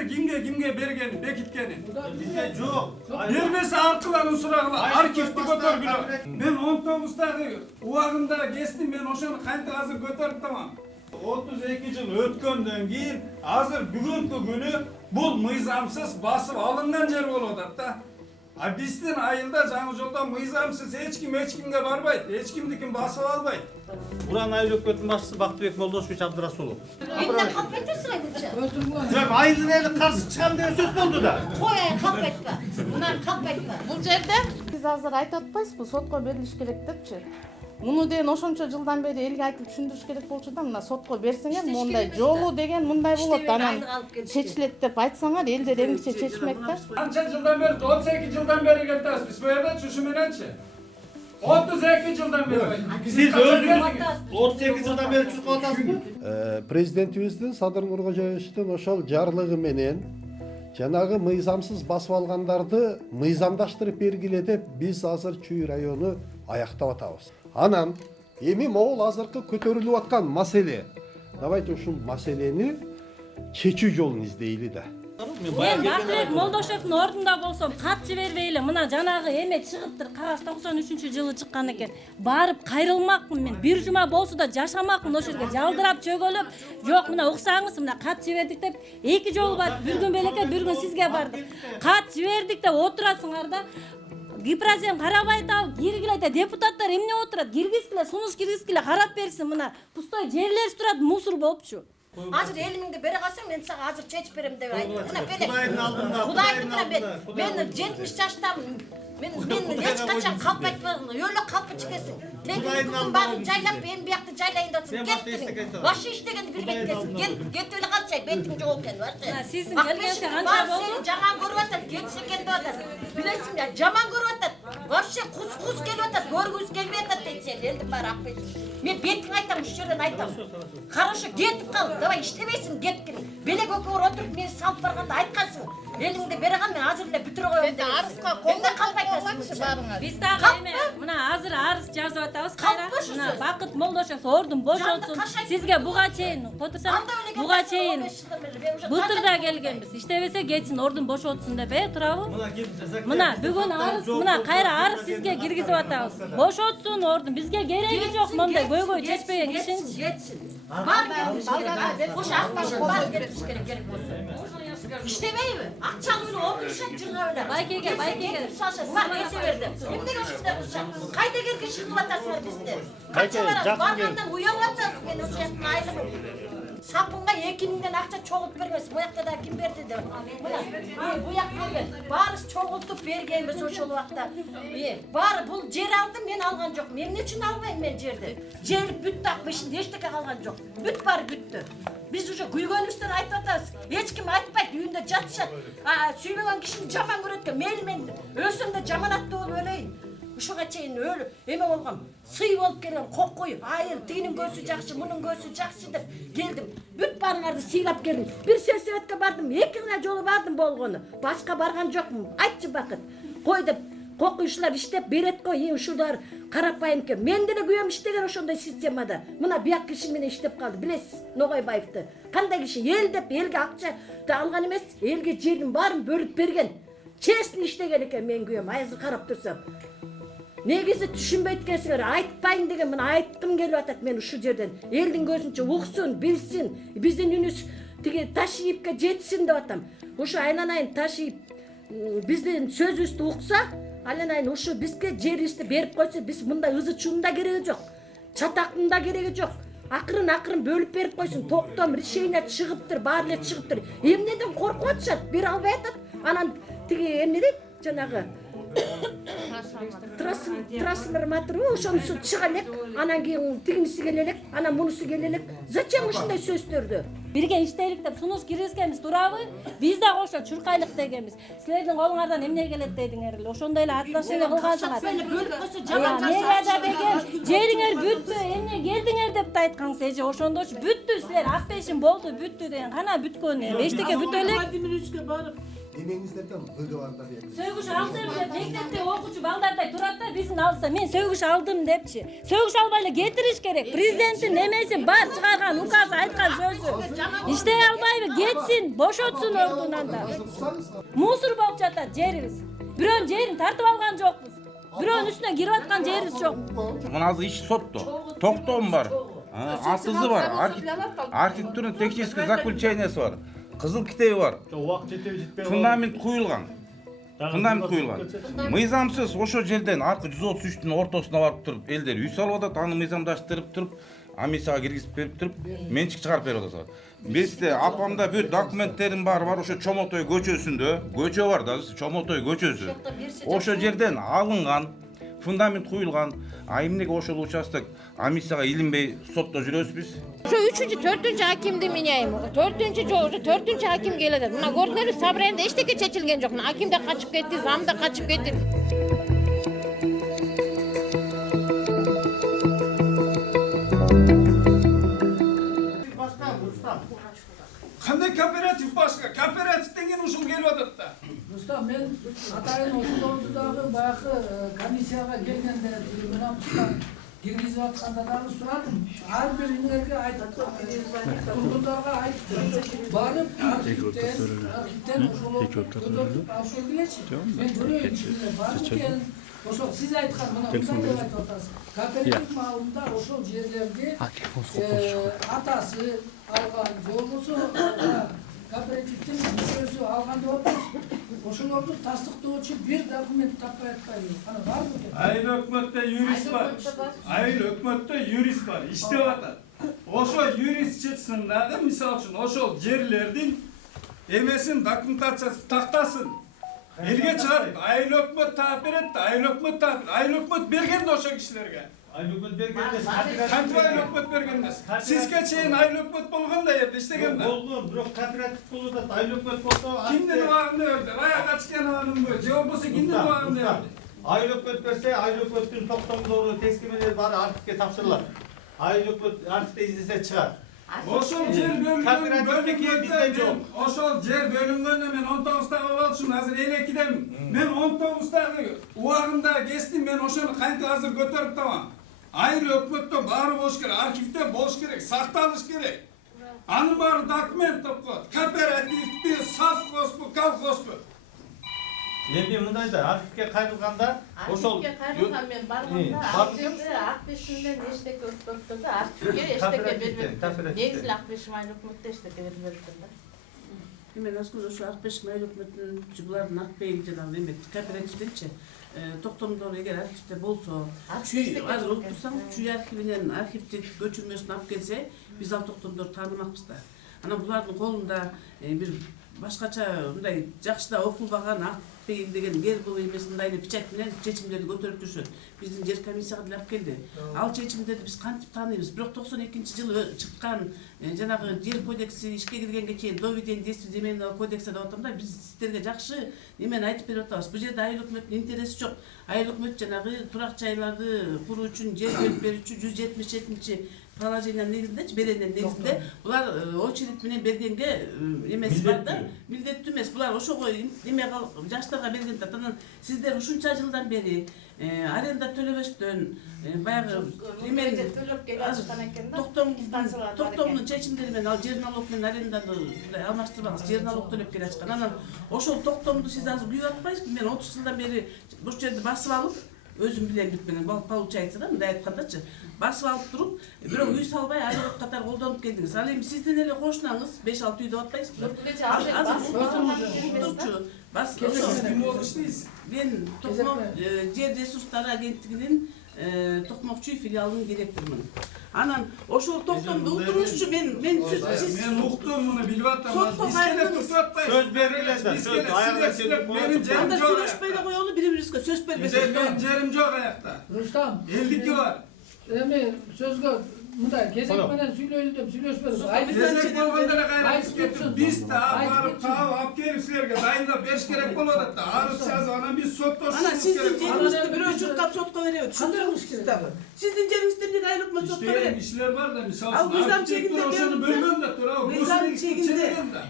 Arşivde kimge bergeni, bekitkeni. Bizde yok. Vermese arkaların surağıla arkivdi götür bile. Ben 19'daki uağımda kestim, ben oşunu kayıntı hazır götürüp tamam. 32 yıl ötkenden keyin hazır bugünkü günü bu mıyzamsız basıp alıngan yer bolup da. Bizden ayılda жаңы жолдан мыйзамсыз ешкимге барбайт, ешкимдикин басып албайт. Буран айыл өкмөтүнүн башчысы Бактыбек Молдошевич Абдырасулов. Eline kalp ettirsin aydıkça. Cem ayılın eli karşı çıkan diye söz oldu da. Koy kalp etme. Bunlar kalp etme. Бул жерде биз азыр айтып атпайсызбы, сотко берилиш керек депчи. Муну деген ошончо жылдан бери элге айтып түшүндүрүш керек болчу да, мына сотко берсеңер мындай жолу деген мындай болот, анан чечилет деп айтсаңар элдер эмгиче чечмек да. Qancha yıldan beri, 18 yıldan beri geldiyiz. Biz bu yerden çüşümenençi. 32 yıldan beri. Siz özünüz 38 yıldan beri çıkıp atasınız. Президентибиздин Садыр Нуркожоевичтин ошол жарлыгы менен жанагы мыйзамсыз басып алгандарды мыйзамдаштырып бергиле деп биз азыр Чүй району аяктап атабыз. Анан эми могул азыркы көтөрүлүп аткан маселе. Давайте ушул маселени чечүү жолун издейли да. Мен Бактыбек Молдошевдин ордунда болсом кат жибербейли. Мына жанагы эме чыгыптыр. Кагаз 93-жылы чыккан экен. Барып кайрылмакмын мен. Бир жума болсо да жашамакмын ошол жерге. Жалдырап чөгөлөп, жок мына уксаңыз, мына кат жибердик деп 2 жолу бар. Бир күн белекке, бир күн сизге бардык. Кат жибердик деп отурасыңар да. Гипразем карабайт ал, киргиле депутаттар эмне отурат? Киргизгиле, сунуш киргизгиле, карап берсин мына. Пустой жерлер турат, мусор болупчу. Hazır elimde bere kalsam ben sana hazır çeç verem de aydım. Kudayın aldığında. Kudaydım ben 70 yaşındayım. Ben hiç kaçan kalp etmedim. Öyle kalp çıkasın. Tekini tutun bağım caylap benim bir yakta caylayın da gettirin. Başı iştegen bilmek kesin. Get öyle kalacak. Bentimci olken var. Sizin gelgense anca boldu. Seni jaman görüp getsin kendi atar. Bilesin ya jaman görüp Vapşe kus geliyotat, görgüz gelmeyotat deysen, eldim var akbeş. Men betin aytam, şu yerden aytam. Хорошо, getip kal, davay iştemeysin, get girin. Belek okor oturup meni salıp barganda aytkansın. Elingde beregan men hazır ile bitir koyayım deysin. Арыска колдоп kalpaytasın. барыңар. Биз дагы эме мына азыр арыз жазып атабыз кайра. Мына Бакыт Молдошев ордун бошолсун. Сизге буга чейин отурсам, буга чейин былтыр келгенбиз. İştebese кетсин, ордун бошотсун деп турабы? Мына бүгүн арыз, мына кайра арыз сизге киргизип атабыз. Бошотсун ордун. Бизге кереги жок мондай көйгөй чечпеген кишин. Var gelmiş gerek. Hoş akbaşın var gelmiş gerek olsun. İştemeyi mi? Akçalını oturuşan cırga öyle. Baykege. Saçın var eti verdi. Hem de geçişte bulacak. Kayda gerek çıkıp atarsın bizde. Kayda, Bargandan uyanmatasın. Ben o yaşın ayrılım. Sapınga ekininden akça çoğult vermez. Bu yakta da kim verdi de. Bu yakta ver. Barız çoğultup vergenmiz o şol vakta. Barı bu cer aldım ben algan yok. Men ne için almayayım ben cerdi? Cer büt takmışın hiçteki kalgan yok. Büt var büttü. Biz uşa güygönümüzden ayıp atarız. Hiç kim ayıpmaydı düğünde çatışat. Suymayan kişinin caman görüntü. Melmen ölsün de caman attı ol öyleyim. Uşağa çeyin öyle. Eme olgam. Sıy olup gelen kokkoyu. Hayır tinin göğsü jakşı, bunun göğsü jakşı dep geldim. Büt barınardı sıylap geldim. Bir selsevetke bardım. Ekine jolu bardım bolgonu. Başka bargan yok mu? Aytçı bakıt. Koy dep. Kokuyuşlar iştep beret koy. Şular karapayım ki. Men de güyem iştegen oşonday sistemada. Mına bir kişi mene iştep kaldı. Bilesiz Nogoybayev'ti. Kanday kişi el dep elge akça da algan emez. Elge jerin barın bölüp bergen. Çesini iştegen eken men güyem. Ayazı karap tursam. Негизи түшүнбөйткенсиңер айтпайын деген мен айткым келип атат мен ушул жерден элдин көзүнчө уксун билсин биздин үнүбүз тиги Ташиевке жетсин деп атам ушу айланайын Ташиев биздин сөзүбүздү укса айланайын ушу бизге жерибизди берип койсо биз мындай ызы чуунун да кереги жок чатактын да кереги жок акырын бөлүп берип койсун токтом решение чыгыптыр баары эле чыгыптыр эмнеден коркуп атышат бере албай атат анан тиги эмне дейт жанагы трансформатор ошонусу чыга элек анан кийин тигинisi келе элек анан мунусу келе элек зачем ушундай сөздөрдү бирге иштейлик деп сунуш киргизгенбиз туурабы биз да кошо чуркайлык дегенбиз силердин колуңардан эмне келет дедиңер эле ошондой эле отношение кылгансыңар мэрияда деген жериңер бүттү эмне келдиңер деп да айткансыз эже ошондочу бүттү силер Акбешим болду бүттү деген кана бүткөн эчтеке бүтө элек Владимировичке барып Немеңиздерден выгы бар да белгилүү. Сөгүш алдым деп мектепте окуучу балдардай турат да биздин алса мен сөгүш алдым депчи. Сөгүш албай эле кетириш керек. Президенттин немеси бар чыгарган указы айткан сөзү. Иштей албайбы кетсин, бошотсун ордунан да. Мусор болуп жатат жерибиз. Бирөөнүн жерин тартып алган жокпуз. Бирөөнүн үстүнө кирип аткан жерибиз жок. Мына азыр иш сотто. Токтом бар. Атызы бар. Архитектурный технический заключениясы бар. Кызыл китеби бар. Фундамент куюлган. Мыйзамсыз ошо жерден аркы 133-түн ортосуна барып туруп, элдер үй салып атат, аны мыйзамдаштырып туруп, комиссияга киргизип берип туруп, менчик чыгарып берип атат. Бизде апамда бүт документтерим бар, ошо Чомотой көчөсүндө, көчө бар да, Чомотой көчөсү. Ошо жерден алынган, фундамент куюлган. А эмнеге ошол участок комиссияга илинбей сотто жүрөбүз биз? Ошо 3-4 hakimди меняйм. 4 hakim келет. Мына көрдүңөрбү, собраниеде эчтеке чечилген жок. Аким да качып кетти, зам да качып кетти. Кандай кооператив башка? Кооперативден кийин ушул келип атат да. Рустам, мен атайын ушул ордудагы баягы комиссияга келгенде мына киргизип атканда дагы сурадым. Ар бириңерге айтып, тургундарга айтып, барып архивден ошол көтөрүп алып келгилечи. Мен көрөйүн ичинде бар экен. Ошол сиз айткан мына мындай деп айтып атасыз. Кооператив маалында ошол жерлерди атасы алган, же болбосо кооперативдин мүчөсү алган деп атпайбыз. Ошолорду тастыктоочу бир документ таппай атпайбы? Кана барбы экен? Айыл өкмөттө юрист бар. Айыл өкмөттө юрист бар, иштеп атат. Ошо юрист чыксын дагы, мисалы үчүн ошол жерлердин эмесин документациясын тактасын. Элге чыгарып, айыл өкмөт таап берет да, айыл өкмөт берген да ошо кишилерге. Айыл өкмөт берген эмес. Кантип айыл өкмөт берген эмес? Сизге чейин айыл өкмөт болгон да жерде иштеген да. Болгон, бирок кооператив болуп атат, айыл өкмөт болсо, Кимдин убагында берди? Рая Качкенованын же болбосо кимдин убагында берди? айыл өкмөт берсе, айыл өкмөттүн токтомдору, тескемелери баары архивге тапшырылат. Айыл өкмөт архивде издесе чыгат. Ошол жер бөлүнгөндө мен 19-тагы болчумун, азыр 52-демин. Мен 19-тагы убагында кестим, мен ошону кантип азыр көтөрүп табам. Айыл өкмөттө баары болуш керек, архивде болуш керек, сакталыш керек. Анын баары документ деп коет. Кооперативби, совхозбу, колхозбу. Эми мындай да архивге кайрылганда ошол Архивге кайрылган мен барганда Акбешимден эчтеке өтпөптүр да, архивге эчтеке бербепти. Негизи Акбешим айыл өкмөттө эчтеке бербепти да. Мен өзгөз ошо Акбешим айыл өкмөтүнүн булардын Акбейин жанагы эме кооперативденчи токтомдор эгер архивде болсо, чүй азыр уруп турсаң, чүй архивинен архивдик көчүрмөсүн алып келсе, биз ал токтомдорду таанымакпыз да. Анан булардын колунда бир башкача мындай жакшы да окулбаган Акбейин деген гербовый эмес мындай эле печать менен чечимдерди көтөрүп жүрүшөт. Биздин жер комиссияга деле алып келди. Ал чечимдерди биз кантип тааныйбыз? Бирок 92-жылы чыккан жанагы жер кодекси ишке киргенге чейин доведение действия земельного кодекса деп атам да, биз сиздерге жакшы немени айтып берип атабыз. Бул жерде айыл өкмөттүн интереси жок. Айыл өкмөт жанагы турак жайларды куруу үчүн жер бөлүп берүүчү 177 положениянын негизинде, берененин негизинде булар очередь менен бергенге эмеси бар да, милдеттүү эмес. Булар ошого эме жаштарга берген да. Анан сиздер ушунча жылдан бери аренда төлөбөстөн баягы эмени төлөп келе жаткан экен да. токтомдун чечимдери менен ал жер налог менен аренданы алмаштырбаңыз, жер налог төлөп келе жаткан. Анан ошол токтомду сиз азыр күйүп атпайсызбы? Мен 30 жылдан бери бул жерди басып алып, өзүм билем бүтмеген, получается да, мындай айткандачы, басып алып туруп, бирок үй салбай арендат катары колдонуп келдиңиз. Ал эми сиздин эле кошунаңыз 5-6 үй деп атпайсызбы? Мен Токмок жер ресурстары агенттигинин Токмок чүй филиалынын директорумун. Анан ошол токтомду утурушчу мен уктум, муну билип атам. Бизге туруп атпайбыз. сөз бериле да, сөз айылда келип Менин жерим жок. сүйлөшпөй эле коелу, бири-бирибизге сөз бербесек. Менин жерим жок аякта. Рустам, Элдики бар. эми сөзгө Мына кезек менен сүйлөйлү деп сүйлөшпөдүк. Кезек болгондора кайра биз кетип, биз да барып таап алып келип силерге дайындап бериш керек болуп атат да. Арыз жазып анан биз соттошубуз Ана сиздин керек. жериңизди бирөө чуркап сотко беребиз. Түшүндүрүңүз дагы. Сиздин жериңизди эмне айлык өкмөт сотко İşleyen берет? işler var da misal. Al mizan çekinde Oşunu bölmem de tura.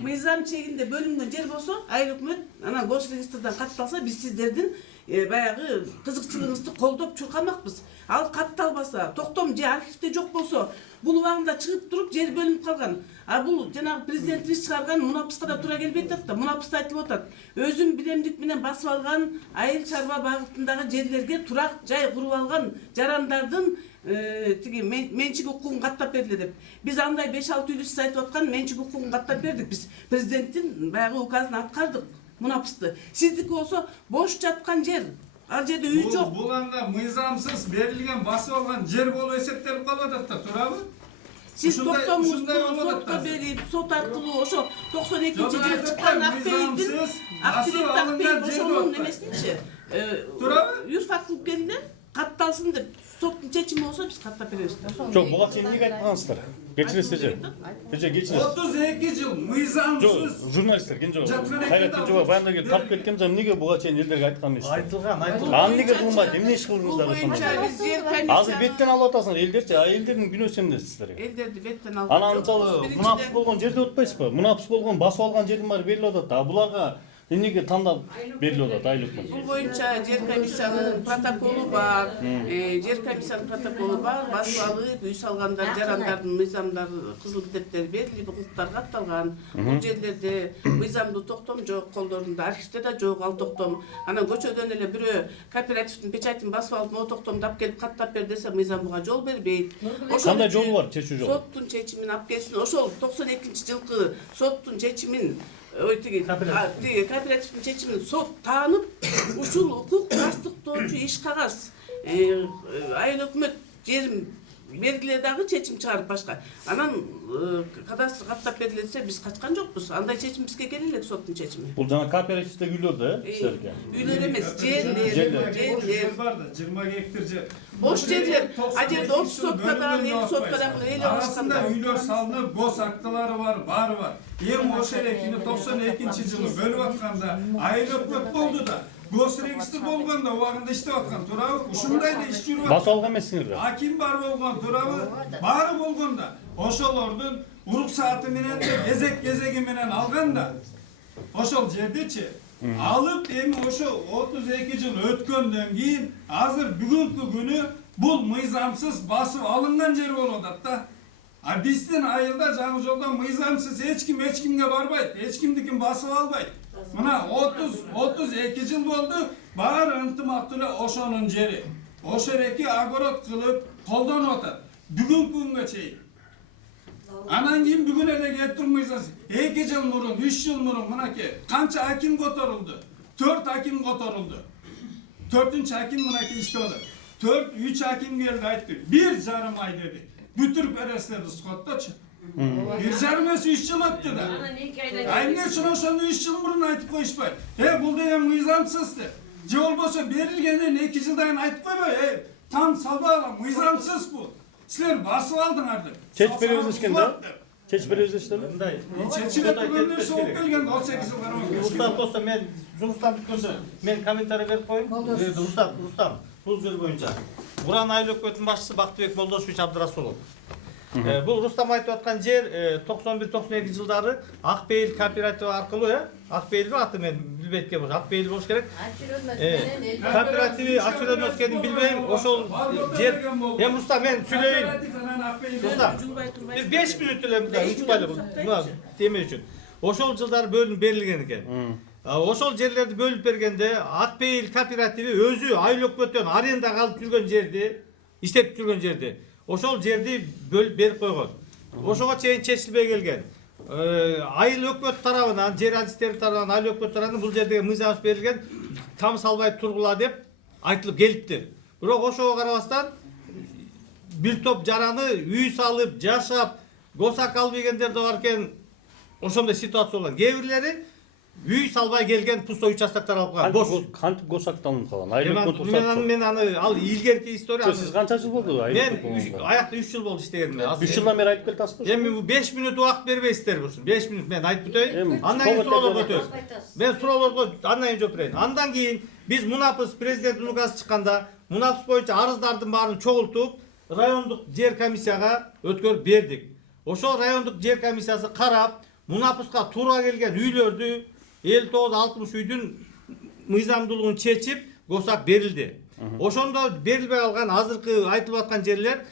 мыйзам чегинде бөлүнгөн жер болсо айыл өкмөт анан госрегистрден катталса биз сиздердин баягы кызыкчылыгыңызды колдоп чуркамакпыз. Ал катталбаса, токтом же архивде жок болсо, бул убагында чыгып туруп жер бөлүнүп калган. А бул жанагы президентибиз чыгарган мунапыска да туура келбей атат да. Мунапыста айтылып атат. Өзүм биремдик менен басып алган айыл чарба багытындагы жерлерге турак жай куруп алган жарандардын тиги менчик укугун каттап бергиле деп. Биз андай 5-6 үйлү сиз айтып аткан менчик укугун каттап бердик. Биз президенттин баягы указын аткардык. Мунапысты. Сиздики болсо бош жаткан жер. Ал жерде үй жок. Бул анда мыйзамсыз берилген басып алган жер болуп эсептелип калып атат да, туурабы? Сиз токтомуңузду сотко берип, сот аркылуу ошо 92-жылы чыккан Акбейдин Акбейдин ошонун эмесинчи юрфак кылып келгиле, катталсын деп соттун чечими болсо биз каттап беребиз. Жок, буга чейин эмнеге айтпагансыздар? Кечиресиз же. Кечиресиз. 32 жыл мыйзамсыз. Журналисттер кен жок. Кайраттын жоба баянда келип тап кеткенбиз, эмнеге буга чейин элдерге айткан эмессиз? Айтылган. Аны эмнеге кылынбайт? Эмне иш кылдыңыздар ошондо? Азыр беттен алып атасыңар, элдерчи, элдердин күнөөсү эмне сиздерге? Элдерди беттен алып. Анан мисалы мунапыс болгон жерде отпайсызбы? Мунапыс болгон басып алган жердин баары берилип атат да. Буларга эмнеге тандап берилип атат айыл өкмөтү? Бул боюнча жер комиссиянын протоколу бар. Жер комиссиянын протоколу бар. Басып алып үй салгандар, жарандардын мыйзамдары, кызыл китептери берилип, укуктар катталган. Бул жерлерде мыйзамдуу токтом жок, колдорунда архивде да жок ал токтом. Анан көчөдөн эле бирөө кооперативдин печатин басып алып, "Могу токтомду алып келип каттап бер" десе, мыйзам буга жол бербейт. Кандай жолу бар, чечүү жолу? Соттун чечимин алып келсин. Ошол 92-жылкы соттун чечимин кооперативдин чечимин сот таанып, ушул укук тастыктоочу иш кагаз айыл өкмөт жерин бергиле дагы чечим чыгарып башка. Анан кадастр каттап бериле десе биз качкан жокпуз. Андай чечим бизге келе элек соттун чечими. Бул жана кооперативдеги үйлөр да, силерге. Үйлөр эмес, жерлер бар да, 20 гектар жер. Бош жерлер, а жерде 30 соткадан 50 соткадан эле Арасында алышканда үйлөр салынып, гос актылары бар, баары бар. Эми ошол экини 92-жылы бөлүп атканда айыл өкмөт болду да. Госрегистр болгондо убагында иштеп аткан, туурабы? Ушундай эле иш жүрүп атат. Басып алган эмессиңер. Аким бар болгон, туурабы? Баары болгондо ошолордун уруксааты менен кезеги менен алганда ошол жердечи алып эми ошо 32 жыл өткөндөн кийин азыр бүгүнкү күнү бул мыйзамсыз басып алынган жер болуп атат да. А биздин айылда жаңы жолдон мыйзамсыз эч кимге барбайт, эч кимдикин басып албайт. Мына 32 жыл болду, баары ынтымактуу эле ошонун жери. Ошол эки огород кылып колдонуп атат. Бүгүнкү күнгө чейин. Анан кийин бүгүн эле келип турмайсыз. 2 жыл мурун, 3 жыл мурун мынакей канча аким которулду? 4 аким которулду. 4-нчү аким мынакей иштеп атат. 3 аким келди айтты. 1,5 ай деди. Бүтүрүп бересиз деди сотточу. 1,5 3 жыл өттү да. Эмне үчүн ошону 3 жыл мурун айтып коюшпайт? Бул деген мыйзамсыз деп. Же болбосо берилгенден 2 жылдан кийин айтып койбой, там салбагыла мыйзамсыз бул. Силер басып алдыңар деп. Чечип беребиз дешкен да? Чечип беребиз дештиби? Мындай. Чечилип турган сол келген 18 жыл кармак. Рустам болсо мен жумуштан бүткөндө мен комментарий берип коеюн. Рустам, бул жер боюнча. Буран айыл өкмөтүнүн башчысы Бактыбек Молдошевич Абдрасулов. Бул Рустам айтып аткан жер 91-92 жылдары Акбейил кооперативи аркылуу, Акбейил аты мен билбейт экен, Акбейил болуш керек. Кооперативи ачылып өскөнүн билбейм, ошол жер. Рустам мен сүйлөйүн. Рустам, биз 5 мүнөт эле унутпайлы бул теме үчүн. Ошол жылдары бөлүнүп берилген экен. Ошол жерлерди бөлүп бергенде Акбейил кооперативи өзү айыл өкмөттөн арендага алып жүргөн жерди, иштеп жүргөн жерди. Ошол жерди бөлүп берип койгон. Ошого чейин чечилбей келген. Айыл өкмөт тарабынан, жер адистери тарабынан, айыл өкмөт тарабынан бул жердеги мыйзамсыз берилген, там салбай тургула деп айтылып келиптир. Бирок ошого карабастан бир топ жараны үй салып, жашап, госак алып ийгендер да бар экен. Ошондой ситуация болгон. Кээ бирлери үй салбай келген пустой участоктор алып калган бош. Кантип госакталынып калган? Айлык Мен аны ал илгерки история. Сиз канча жыл болду айлык? Мен аякта 3 жыл болду иштегениме. 3 жылдан бери айтып келатасызбы? Эми бу 5 минут убакыт бербейсиздер болсун. 5 минут мен айтып бүтөйүн. Андан кийин суроолорго өтөбүз. Мен суроолорго андан кийин жооп берейин. Андан кийин биз мунапыс президенттин указы чыкканда мунапыс боюнча арыздардын баарын чогултуп райондук жер комиссияга өткөрүп бердик. Ошол райондук жер комиссиясы карап, мунапыска туура келген үйлөрдү 59-60 үйдүн мыйзамдуулугун чечип, госак берилди. Ошондо берилбей калган азыркы айтылып аткан жерлер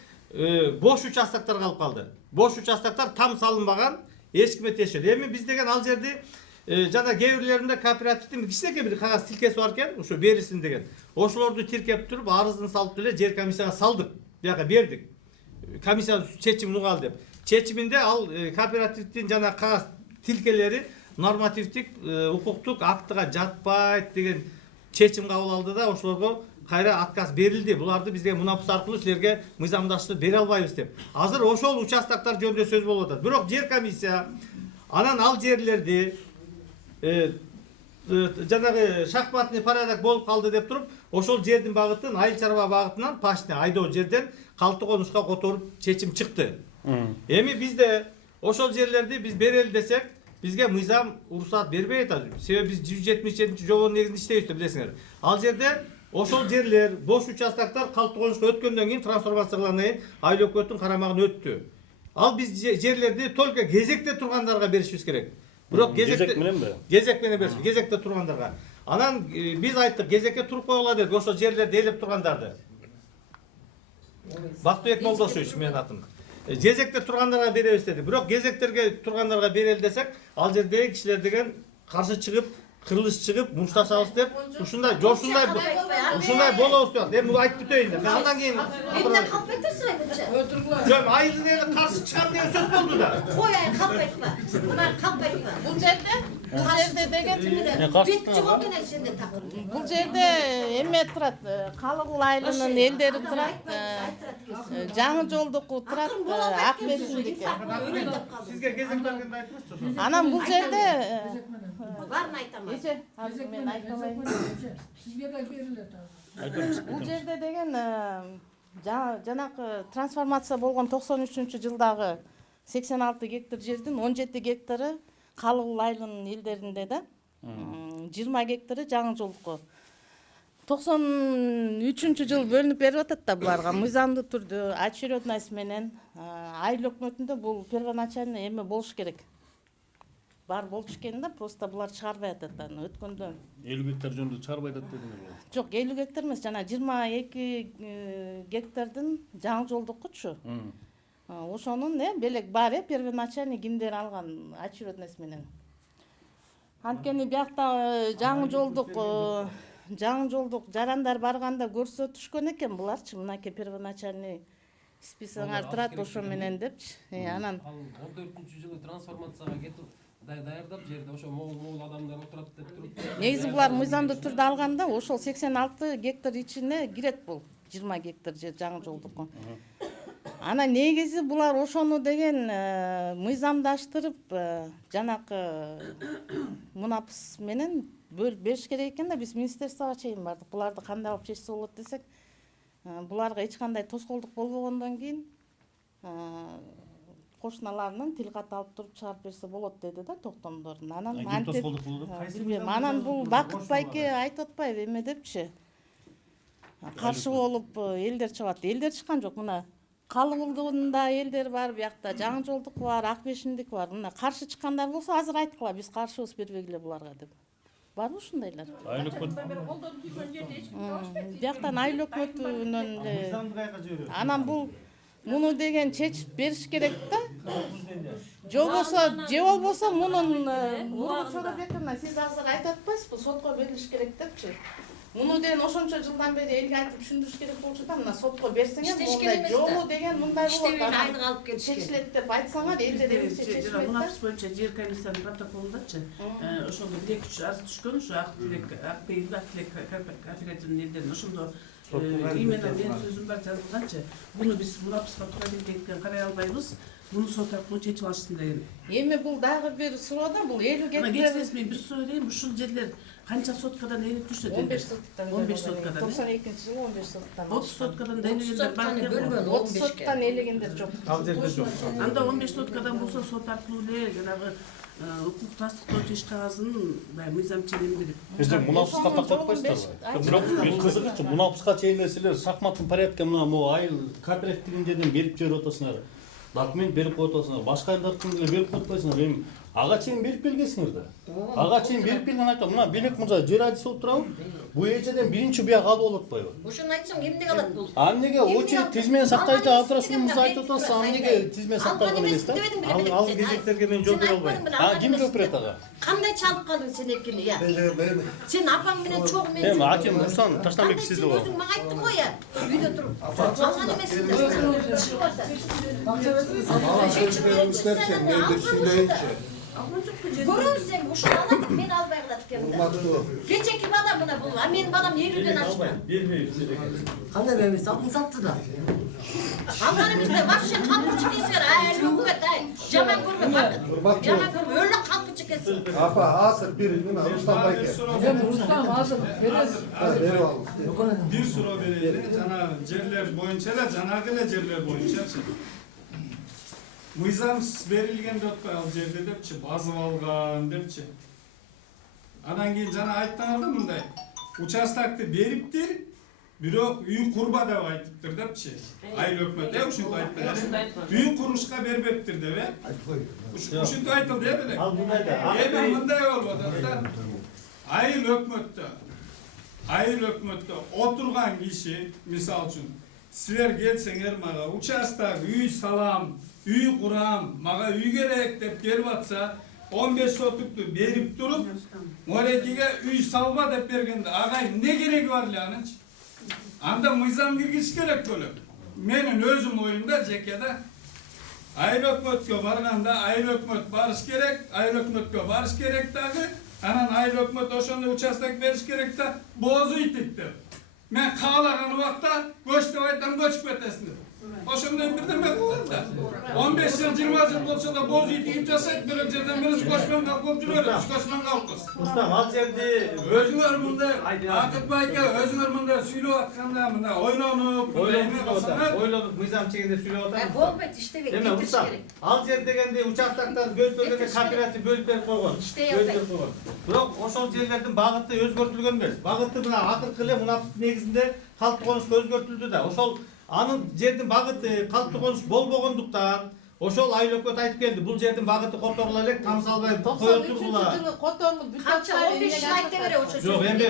бош участоктор калып калды. Бош участоктор там салынбаган, эч кимге тиешеси. Эми биз деген ал жерди жана кээ бирлеринде кооперативдин кичинекей бир кагаз тилкеси бар экен, ошо берилсин деген. Ошолорду тиркеп туруп, арыздын салып деле жер комиссияга салдык. Бияка бердик. Комиссия чечимин угал деп. Чечиминде ал кооперативдин жана кагаз тилкелери нормативдик, укуктук актыга жатпайт деген чечим кабыл алды да, ошолорго кайра отказ берилди. Буларды бизге мунапыс аркылуу силерге мыйзамдаштырып бере албайбыз деп. Азыр ошол участоктор жөнүндө сөз болуп атат. Бирок жер комиссия анан ал жерлерди жанагы шахматный порядок болуп калды деп туруп, ошол жердин багытын айыл чарба багытынан пашне айдоо жерден калты конушка которуп чечим чыкты. Эми бизде ошол жерлерди биз берели десек, бизге мыйзам уруксат бербей атат. Себеби биз 177-жобонун негизинде иштейбиз деп билесиңер. Ал жерде ошол жерлер, бош участоктор калты конушка өткөндөн кийин трансформациялангандан кийин айыл өкмөттүн карамагына өттү. Ал биз жерлерди только кезекте тургандарга беришибиз керек. Бирок кезек менен беришиз, кезекте тургандарга. Анан биз айттык, кезекке туруп койгула дедик, ошол жерлерди ээлеп тургандарды. Бактыбек Молдошевич менин атым. Кезекте тургандарга беребиз деди. Бирок кезектерге тургандарга берели десек, ал жердеги кишилер деген каршы чыгып, кырылыш чыгып, мушташабыз деп, ушундай болобуз деп. Эми айтып бүтөйүн деп. Андан кийин Эмне калп айтасың? жөн айылдын эли каршы чыгам деген сөз болду да. Кой калп айтпа. Мына калп айтпа. Бул жерде деген бет жоготун сенде такыр. Бул жерде эме турат, Калыгул айылынын элдери турат, Жаңы жолдуку турат, Акбесиндики. Сизге кезек бергенде айтыңызчы. Анан бул жерде Барын айтамын. Азыр мен айта алайын. Сизге да берилет. Бул жерде деген жанакы трансформация болгон 93-жылдагы 86 гектар жердин 17 гектары Калыгул айылынын элдеринде да, 20 гектары Жаңы жолдуку. 93-жыл бөлүнүп берип атат да буларга мыйзамдуу түрдө очередность менен айыл өкмөтүндө бул первоначально эме болуш керек. Бар болуш экен да, просто булар чыгарбай атат аны өткөндө. 50 гектар жөнүндө чыгарбай атат дедиңер. Жок, 50 гектар эмес, жана 22 гектардын Жаңы жолдукучу. Ошонун белек бар первоначальный кимдер алган очередность менен. Анткени биякта Жаңы жолдук жарандар барганда көрсөтүшкөн экен буларчы, мынакей первоначальный списогуңар турат ошо менен депчи. Анан 14-жылы трансформацияга кетип даярдап жерде ошо могул адамдар отурат деп туруп. Негизи булар мыйзамдуу түрдө алганда ошол 86 гектар ичине кирет бул 20 гектар жер Жаңы жолдуку. Анан негизи булар ошону деген мыйзамдаштырып жанакы мунапыс менен бөлүп бериш керек экен да, биз министерствого чейин бардык. Буларды кандай алып чечсе болот десек, буларга эч кандай тоскоолдук болбогондон кийин кошуналарынын тил кат алып туруп чыгарып берсе болот деди да токтомдорун. Анан анан бул Бакыт байке айтып атпайбы эме депчи. Каршы болуп элдер чыгат. Элдер чыккан жок. Мына Калыгулдун да элдер бар, биякта Жаңы жолдук бар, Акбешиндик бар. Мына каршы чыккандар болсо азыр айткыла, биз каршыбыз бербегиле буларга деп. Барбы ушундайлар? Айыл өкмөт. Бияктан айыл өкмөтүнөн анан бул муну деген чечип бериш керек да. Же болбосо мунун Чоробековна сиз азыр айтып атпайсызбы, сотко берилиш керек депчи. Муну деген ошончо жылдан бери элге айтып түшүндүрүш керек болчу да, мына сотко берсеңер мондай жолу деген мындай болот. Айылга алып келишкен. Чечилет деп айтсаңар элде деген чечилет. Мунапыс боюнча жер комиссиянын протоколундачы ошондо 1-2 арыз түшкөн, ушу Акбейилди кооперативдин элдерин ошондо именно менин сөзүм бар жазылганчы. Буну биз мунапыска туура келген карай албайбыз. Bunu sot arkылуу чечип алышсын деген. Эми бул дагы бир суроо да, бул 50 Ана гектар. кечсеңиз мен бир сурайын, ушул жерлер канча соткадан ээлеп түшөт? 15 соткадан. 15 соткадан. 92-жылы 15 соткадан. 30 соткадан ээлегендер бар экен. 30 соткадан ээлегендер жок. Ал жерде жок. Анда 15 соткадан болсо сот аркылуу эле жанагы укук тастыктоочу иш кагазын баягы мыйзам ченем берип. Эже мунапуска тактап койсуздарбы? Бирок мен кызыгычы мунапуска чейин эле шахматтын порядке мына могу айыл кооператив деген жерден берип жиберип атасыңар. Документ берип коюп атасыңар. Башка айылдардыкын деле берип коюппайсыңар. Эми ага чейин берип келгенсиңер да. Ага чейин берип келген айтам. Мына Белек мырза жер адиси болуп турабы? Бул эжеден биринчи буяк алып болуп атпайбы? Ошону айтсаң эмнеге алат бул? А эмнеге очередь тизмени сактайчы Абдрасул мырза айтып атасыз, а эмнеге тизмени сакталган эмес да? Ал кезектерге мен жол бере албайм. А ким жооп берет ага? Кандай чалып калдың сен экени я? Сен апаң менен чогуу менен. Эми аким Руслан Таштанбек сизди го. Өзүң мага айттың го я. Үйдө туруп. Алган эмессиң да. Чыгып атат. Көрөсүң, ушул алат, мен албай калат экенмин. Кечеки бала мына бул, а менин балам 50ден ашкан. Кандай бербейсиз? Алтын сатты да. Алган эместе вообще калпычык дейсиңер, ай өкмөт, ай. Жаман көргөн бакыт. Жаман көргөн өлө калпычык экенсиң. Апа, азыр бир неме Рустам байке. Рустам азыр бересиз. Берип алыңыз. Бир суроо берели, жана жерлер боюнча эле, жанагы эле жерлер боюнчачы. Мыйзамсыз берилген деп ал жерде депчи, базып алган депчи. Анан кийин жана айттыңар да мындай. Участокты бериптир, бирок үй курба деп айтыптыр депчи. Айыл өкмөт ушинтип айтты. Үй курушка бербептир деп, ушинтип айтылды белек. Ал мындай да. Эми мындай болуп атат да. Айыл өкмөттө отурган киши, мисалы үчүн, силер келсеңер мага участок үй салам, үй курам, мага үй керек деп келип атса, 15 сотукту берип туруп, Морекиге үй салба деп бергенде, ага эмне кереги бар эле анынчы? Анда мыйзам киргизиш керек болот. Менин өзүм оюмда жеке да. Айыл өкмөткө барганда айыл өкмөт барыш керек, айыл өкмөткө барыш керек дагы, анан айыл өкмөт ошондой участок бериш керек да, бозу итик деп. Мен каалаган убакта көч деп айтам, көчүп кетесиң деп. Ошондой бирдеме кылат да. 15 жыл, 20 жыл болсо да боз итигип жасайт, бирок жерден бирис көчмөн калып жүрөбүз, көчмөн калыпбыз. Рустам, ал жерде Өзүңөр мындай, Акыт байке, өзүңөр мындай сүйлөп атканда мындай ойлонуп, ойлонуп, мыйзам чегинде сүйлөп атам. Болбойт, иштебейт, Эми кетиш Рустам, керек. ал жер дегенде участоктор бөлүп кооператив бөлүп берип койгон. Иштей албайт. Бирок ошол жерлердин багыты өзгөртүлгөн эмес. Багыты мына акыркы эле мунапыстын негизинде калпты конушка өзгөртүлдү да. Ошол анын жердин багыты калпты конуш болбогондуктан ошол айыл өкмөт айтып келди. Бул жердин багыты которула элек, тамсалбай кое тургула. Которулуп бүт Канча 15 жыл айта бере ошо. Жок, эми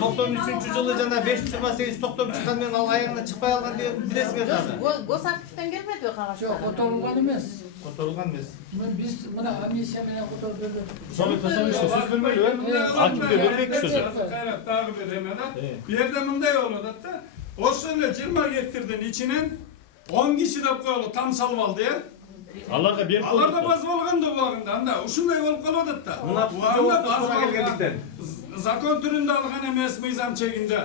93-жылы жана 528 токтоп чыккан менен ал аягына чыкпай алган деген билесиңер да. Госактивден келбедиби кагаз? Жок, которулган эмес. Которулган эмес. Биз мына комиссия менен которуп бердик. Сабит Ташанбекке сөз бермейлиби? Акимге бербейт сөзү. Кайрат дагы бир эме да. Бу жерде мындай болуп атат да. Ошол эле 20 гектардын ичинен 10 киши деп коелу там салып алды, э? Аларга берип Алар да базып алган да убагында. Анда ушундай болуп калып атат да. Мына Убагында тура келгендиктен. закон түрүндө алган эмес, мыйзам чегинде.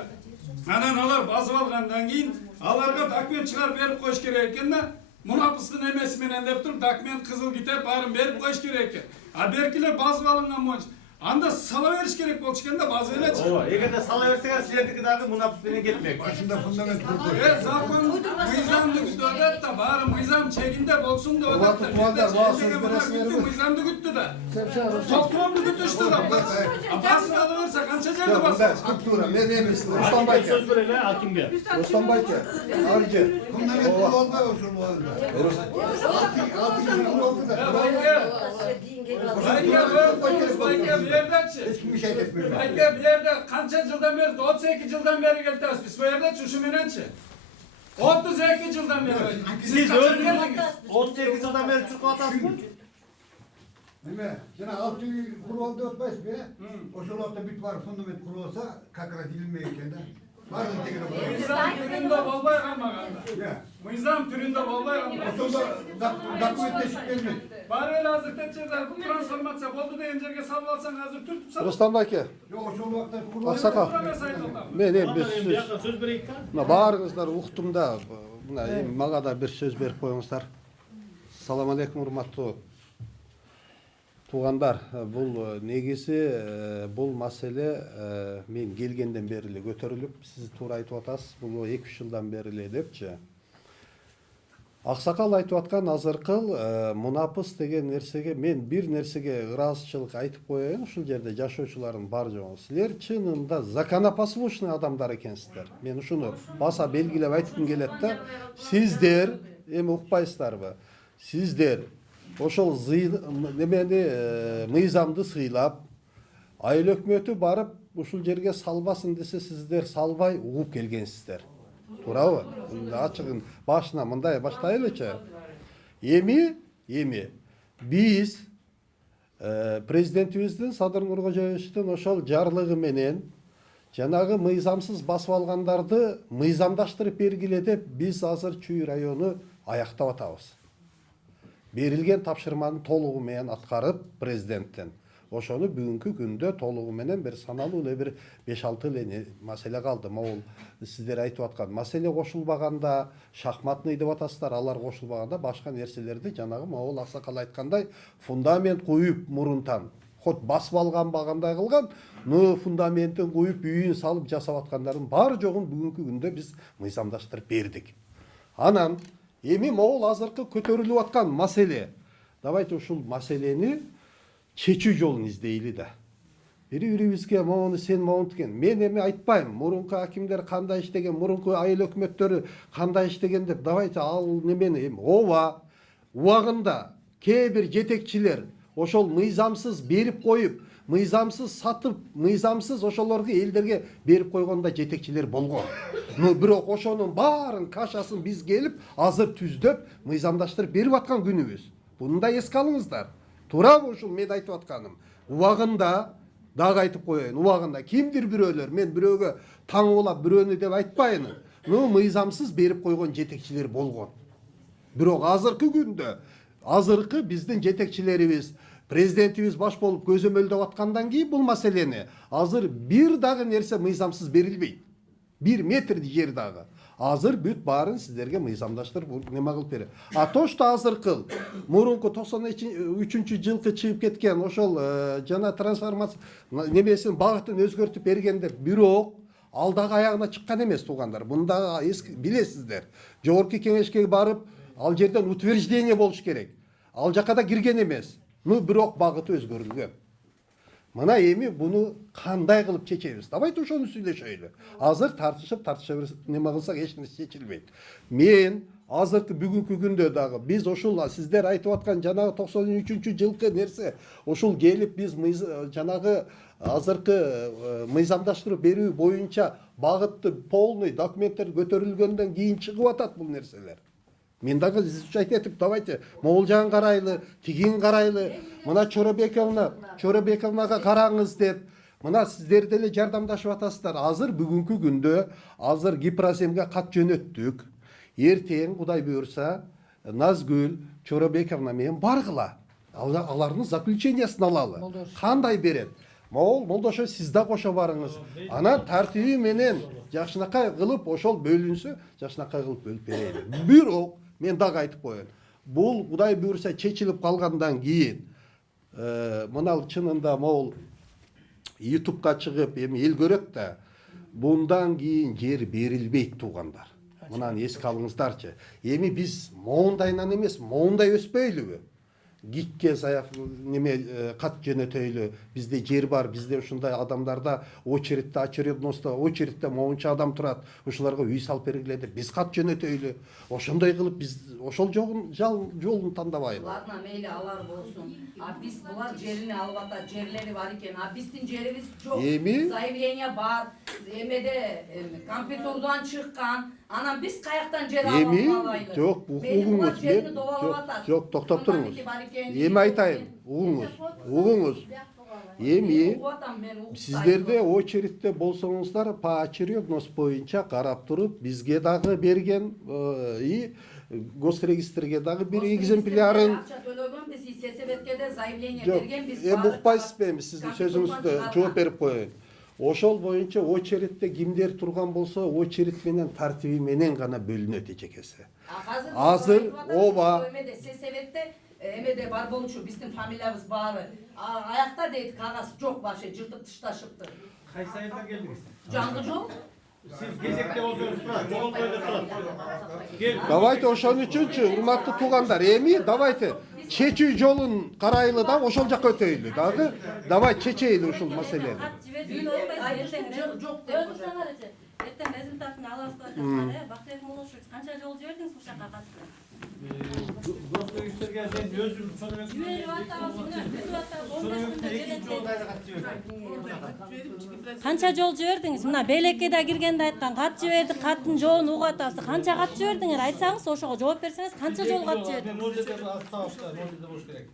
Анан алар базып алгандан кийин аларга документ чыгарып берип коюш керек экен да. Мунапыстын эмеси менен деп туруп документ кызыл китеп баарын берип коюш керек экен. А беркилер базып алынган боюнча анда сала бериш керек болчу экен да, базып элечи. Ооба, эгерде сала берсеңер силердики дагы мунапыс менен кетмек. Башында фундамент курду. Закон мыйзамды күтүп атат да, баары мыйзам чегинде болсун деп атат да. Мыйзамды күттү да. Токтомду күтүштү да. Басып ала берсе канча жерде басат? Структура, мен эмес, Рустам байке. Сөз берели акимге. Рустам байке. Ал жер. Фундамент болбой ошол боюнда. Эч ким иш айтып бербейт. Байке бу жерде канча жылдан бери, 32 жылдан бери келатабыз биз. Бу жерде ушу мененчи. 32 жылдан бери. Сиз өзүңүз 38 жылдан бери чуркап атасызбы? Эме, жана алты үй куруп деп атпайсызбы, э? Ошол убакта бүт бар фундамент куруп алса, как раз илинбей экен да. Баарын тегере болот. Мыйзам түрүндө болбой калмаганда. Мыйзам түрүндө болбой калмаганда. Ошондо документтешип келмек. Баары эле азыр течерде бул трансформация болду деген жерге салып алсаң азыр түртүп салат. Рустам байке. Жок, ошол убакта куруп Аксакал. Мен эми Бияка сөз берейик да. мына баарыңыздар уктум да, мына эми мага да бир сөз берип коюңуздар. Салам алейкум, урматтуу туугандар. Бул негизи бул маселе мен келгенден бери эле көтөрүлүп, сиз туура айтып атасыз. Бул 2-3 жылдан бери эле депчи. Аксакал айтып аткан азыркыл мунапыс деген нерсеге мен бир нерсеге ыраазычылык айтып коеюн. Ушул жерде жашоочулардын бар жогу. Силер чынында законопослушный адамдар экенсиздер. Мен ушуну баса белгилеп айткым келет да. Сиздер эми укпайсыздарбы? Сиздер ошол немени мыйзамды сыйлап, айыл өкмөтү барып ушул жерге салбасын десе, сиздер салбай угуп келгенсиздер. Туурабы? Ачыгын башына мындай баштайлычы. Эми биз президентибиздин Садыр Нуркожоевичтин ошол жарлыгы менен жанагы мыйзамсыз басып алгандарды мыйзамдаштырып бергиле деп биз азыр Чүй району аяктап атабыз. Берилген тапшырманы толугу менен аткарып президенттен. Ошону бүгүнкү күндө толугу менен бир саналуу эле бир 5-6 эле маселе калды. Могул сиздер айтып аткан маселе кошулбаганда, шахматный деп атасыздар, алар кошулбаганда башка нерселерди жанагы могул аксакал айткандай фундамент куюп мурунтан ход басып алган багандай кылган, фундаментин куюп үйүн салып жасап аткандардын бар жогун бүгүнкү күндө биз мыйзамдаштырып бердик. Анан эми могул азыркы көтөрүлүп аткан маселе. Давайте ушул маселени чечүү жолун издейли да. Бири-бирибизге могуну сен могун деген. Мен эми айтпайм. Мурунку акимдер кандай иштеген, мурунку айыл өкмөттөрү кандай иштеген деп. Давайте ал немени эми ооба убагында кээ бир жетекчилер ошол мыйзамсыз берип коюп, мыйзамсыз сатып, мыйзамсыз ошолорго элдерге берип койгондо жетекчилер болгон. Бирок ошонун баарын кашасын биз келип азыр түздөп мыйзамдаштырып берип аткан күнүбүз. Буну да эске алыңыздар. Туурабы ушул мен айтып атканым? Убагында дагы айтып коеюн. Убагында кимдир бирөөлөр, мен бирөөгө таң улап бирөөнү деп айтпайын. Мыйзамсыз берип койгон жетекчилер болгон. Бирок азыркы күндө азыркы биздин жетекчилерибиз, президентибиз баш болуп көзөмөлдөп аткандан кийин бул маселени азыр бир дагы нерсе мыйзамсыз берилбейт. 1 метр жер дагы. Азыр бүт баарын сиздерге мыйзамдаштырып неме кылып берет. А то, что азыркыл мурунку 93 жылкы чыгып кеткен ошол жана трансформация немесин багытын өзгөртүп бергенде бирок ал дагы аягына чыккан эмес туугандар. Мында билесиздер. Жогорку кеңешке барып, ал жерден утверждение болуш керек. Ал жака да кирген эмес. Бирок багыты өзгөрүлгөн. Мына эми буну кандай кылып чечебиз? Давайте ошону сүйлөшөйлү. Азыр тартышып неме кылсак эч нерсе чечилбейт. Мен азыркы бүгүнкү күндө дагы биз ошол сиздер айтып аткан жанагы 93 жылкы нерсе ошол келип биз жанагы азыркы мыйзамдаштырып берүү боюнча багытты полный документтер көтөрүлгөндөн кийин чыгып атат бул нерселер. Мен дагы изучать этип, давайте могул жагын карайлы, тигин карайлы. Мына Чорабековнага караңыз деп. Мына сиздер деле жардамдашып атасыздар. Азыр бүгүнкү күндө азыр Гипроземге кат жөнөттүк. Эртең Кудай буйрса Назгүл Чорабековна менен баргыла. Алардын заключениясын алалы. Кандай берет? Могул Молдошев сиз да кошо барыңыз. Анан тартиби менен жакшынакай кылып ошол бөлүнсө, жакшынакай кылып бөлүп берели. Бирок мен дагы айтып коеюн. Бул Кудай буйрса чечилип калгандан кийин мына чынында могул YouTube'га чыгып эми эл көрөт да. Bundan кийин жер берилбейт туугандар. Мынаны эске алыңыздарчы. Эми биз моундайнан эмес, моундай өспөйлүбү? Гикке саяф неме кат жөнөтөйлү. Бизде жер бар, бизде ушундай адамдарда очередте моунча адам турат. Ушуларга үй салып бергиле деп биз кат жөнөтөйлү. Ошондой кылып биз ошол жолун тандабайлы. Ладно, мейли алар болсун. А биз булар жерини алып атат, жерлери бар экен. А биздин жерибиз жок. Заявление бар. Эмеде компьютердон чыккан. Анан биз каяктан жер алып алайлы? Жок, угуңуз. Жок, токтоп туруңуз. Эми айтайын, угуңуз. Эми сиздерде очередте болсоңуздар по очередность боюнча карап туруп, бизге дагы берген и госрегистрге дагы бир экземплярын. Акча төлөгөн биз сесебеткеде заявление берген биз. Укпайсызбы эми сиздин сөзүңүздө жооп берип коеюн. ошол боюнча очередте кимдер турган болсо очередь менен тартиби менен гана бөлүнөт эчекеси. Азыр ооба Сесебетте эмеде бар болчу биздин фамилиябыз баары. Аякта дейт кагаз жок вообще жыртып ташташыптыр. Кайсы айылдан келдиңиз? Жаңы жол. Сиз кезекте болсоңуз турат, жол койдо турат. давайте ошон үчүнчү урматтуу туугандар эми давайте чечүү жолун карайлы да ошол жака өтөйлү дагы. Давай чечейли ушул маселени. Эртең результатын алабыз деп атканда, Бактыбек Молдошевич канча жол жибердиңиз ушул жака катышып? Достойгузтерге мен өзүм чоң Жиберип атабыз, мына түзүп атабыз. Канча жол жибердиңиз? Мына Белекеде киргенде айткан, кат жибердик, каттын жоон угуп атабыз. Канча кат жибердиңер? Айтсаңыз, ошого жооп берсеңиз, канча жол кат жибердиңиз? Мен өзү деп астабызда, өзү болуш керек.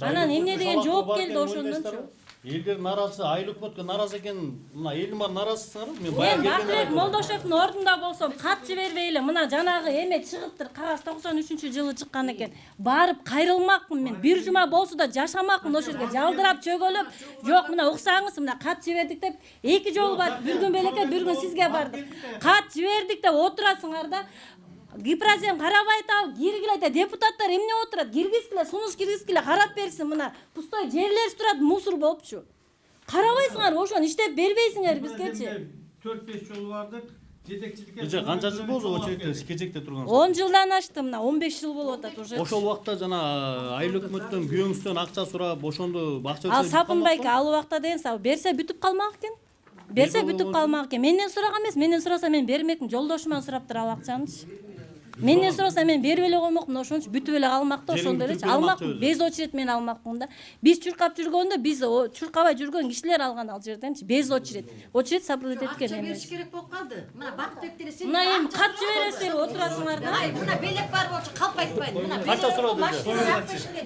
Анан эмне деген жооп келди ошондончу? Элдер наразы, айыл өкмөткө наразы экен, мына элдин баары наразысыңар. Мен Мен Бактыбек Молдошевдун ордунда болсом кат жибербейли. Мына жанагы эме чыгыптыр, кагаз 93-жылы чыккан экен. Барып кайрылмакмын мен. Бир жума болсо да жашамакмын ошол жерге. Жалдырап чөгөлөп, жок мына уксаңыз, мына кат жибердик деп 2 жол бар. Бир күн Белекке, бир күн сизге бардык. Кат жибердик деп отурасыңар да. Гипразем карабай таб, киргиле депутаттар эмне отурат? Киргизгиле, сунуш киргизгиле, карап берсин мына. Пустой жерлер турат, мусор болупчу. Карабайсыңар, ошону иштеп бербейсиңер бизгечи. 4-5 жол бардык. Жетекчиликке. Эже канча жыл болду очередте кезекте турган? 10 жылдан ашты, мына 15 жыл болуп атат уже. Ошол убакта жана айыл өкмөттөн күйөөңүздөн акча сурап, ошондо акча Ал Сапынбайке ал убакта деген берсе бүтүп калмак экен. Берсе бүтүп калмак экен. Менден сураган эмес, менден сураса мен бермекмин. Жолдошуман сураптыр ал акчанычы. Менден сураса мен берип эле коймокмун, ошончу бүтүп эле калмак да, ошондо элечи. Алмакмын, без очередь мен алмакмын да. Биз чуркап жүргөндө, биз чуркабай жүргөн кишилер алган ал жерденчи, без очередь. Очередь соблюдать эткен эмес. Бериш керек болуп калды. Мына Бактыбектер сен. Мына эми кат жибересиздер, отурасыңар да. Мына белек бар болчу, калп айтпайт. Мына Канча сурады? машина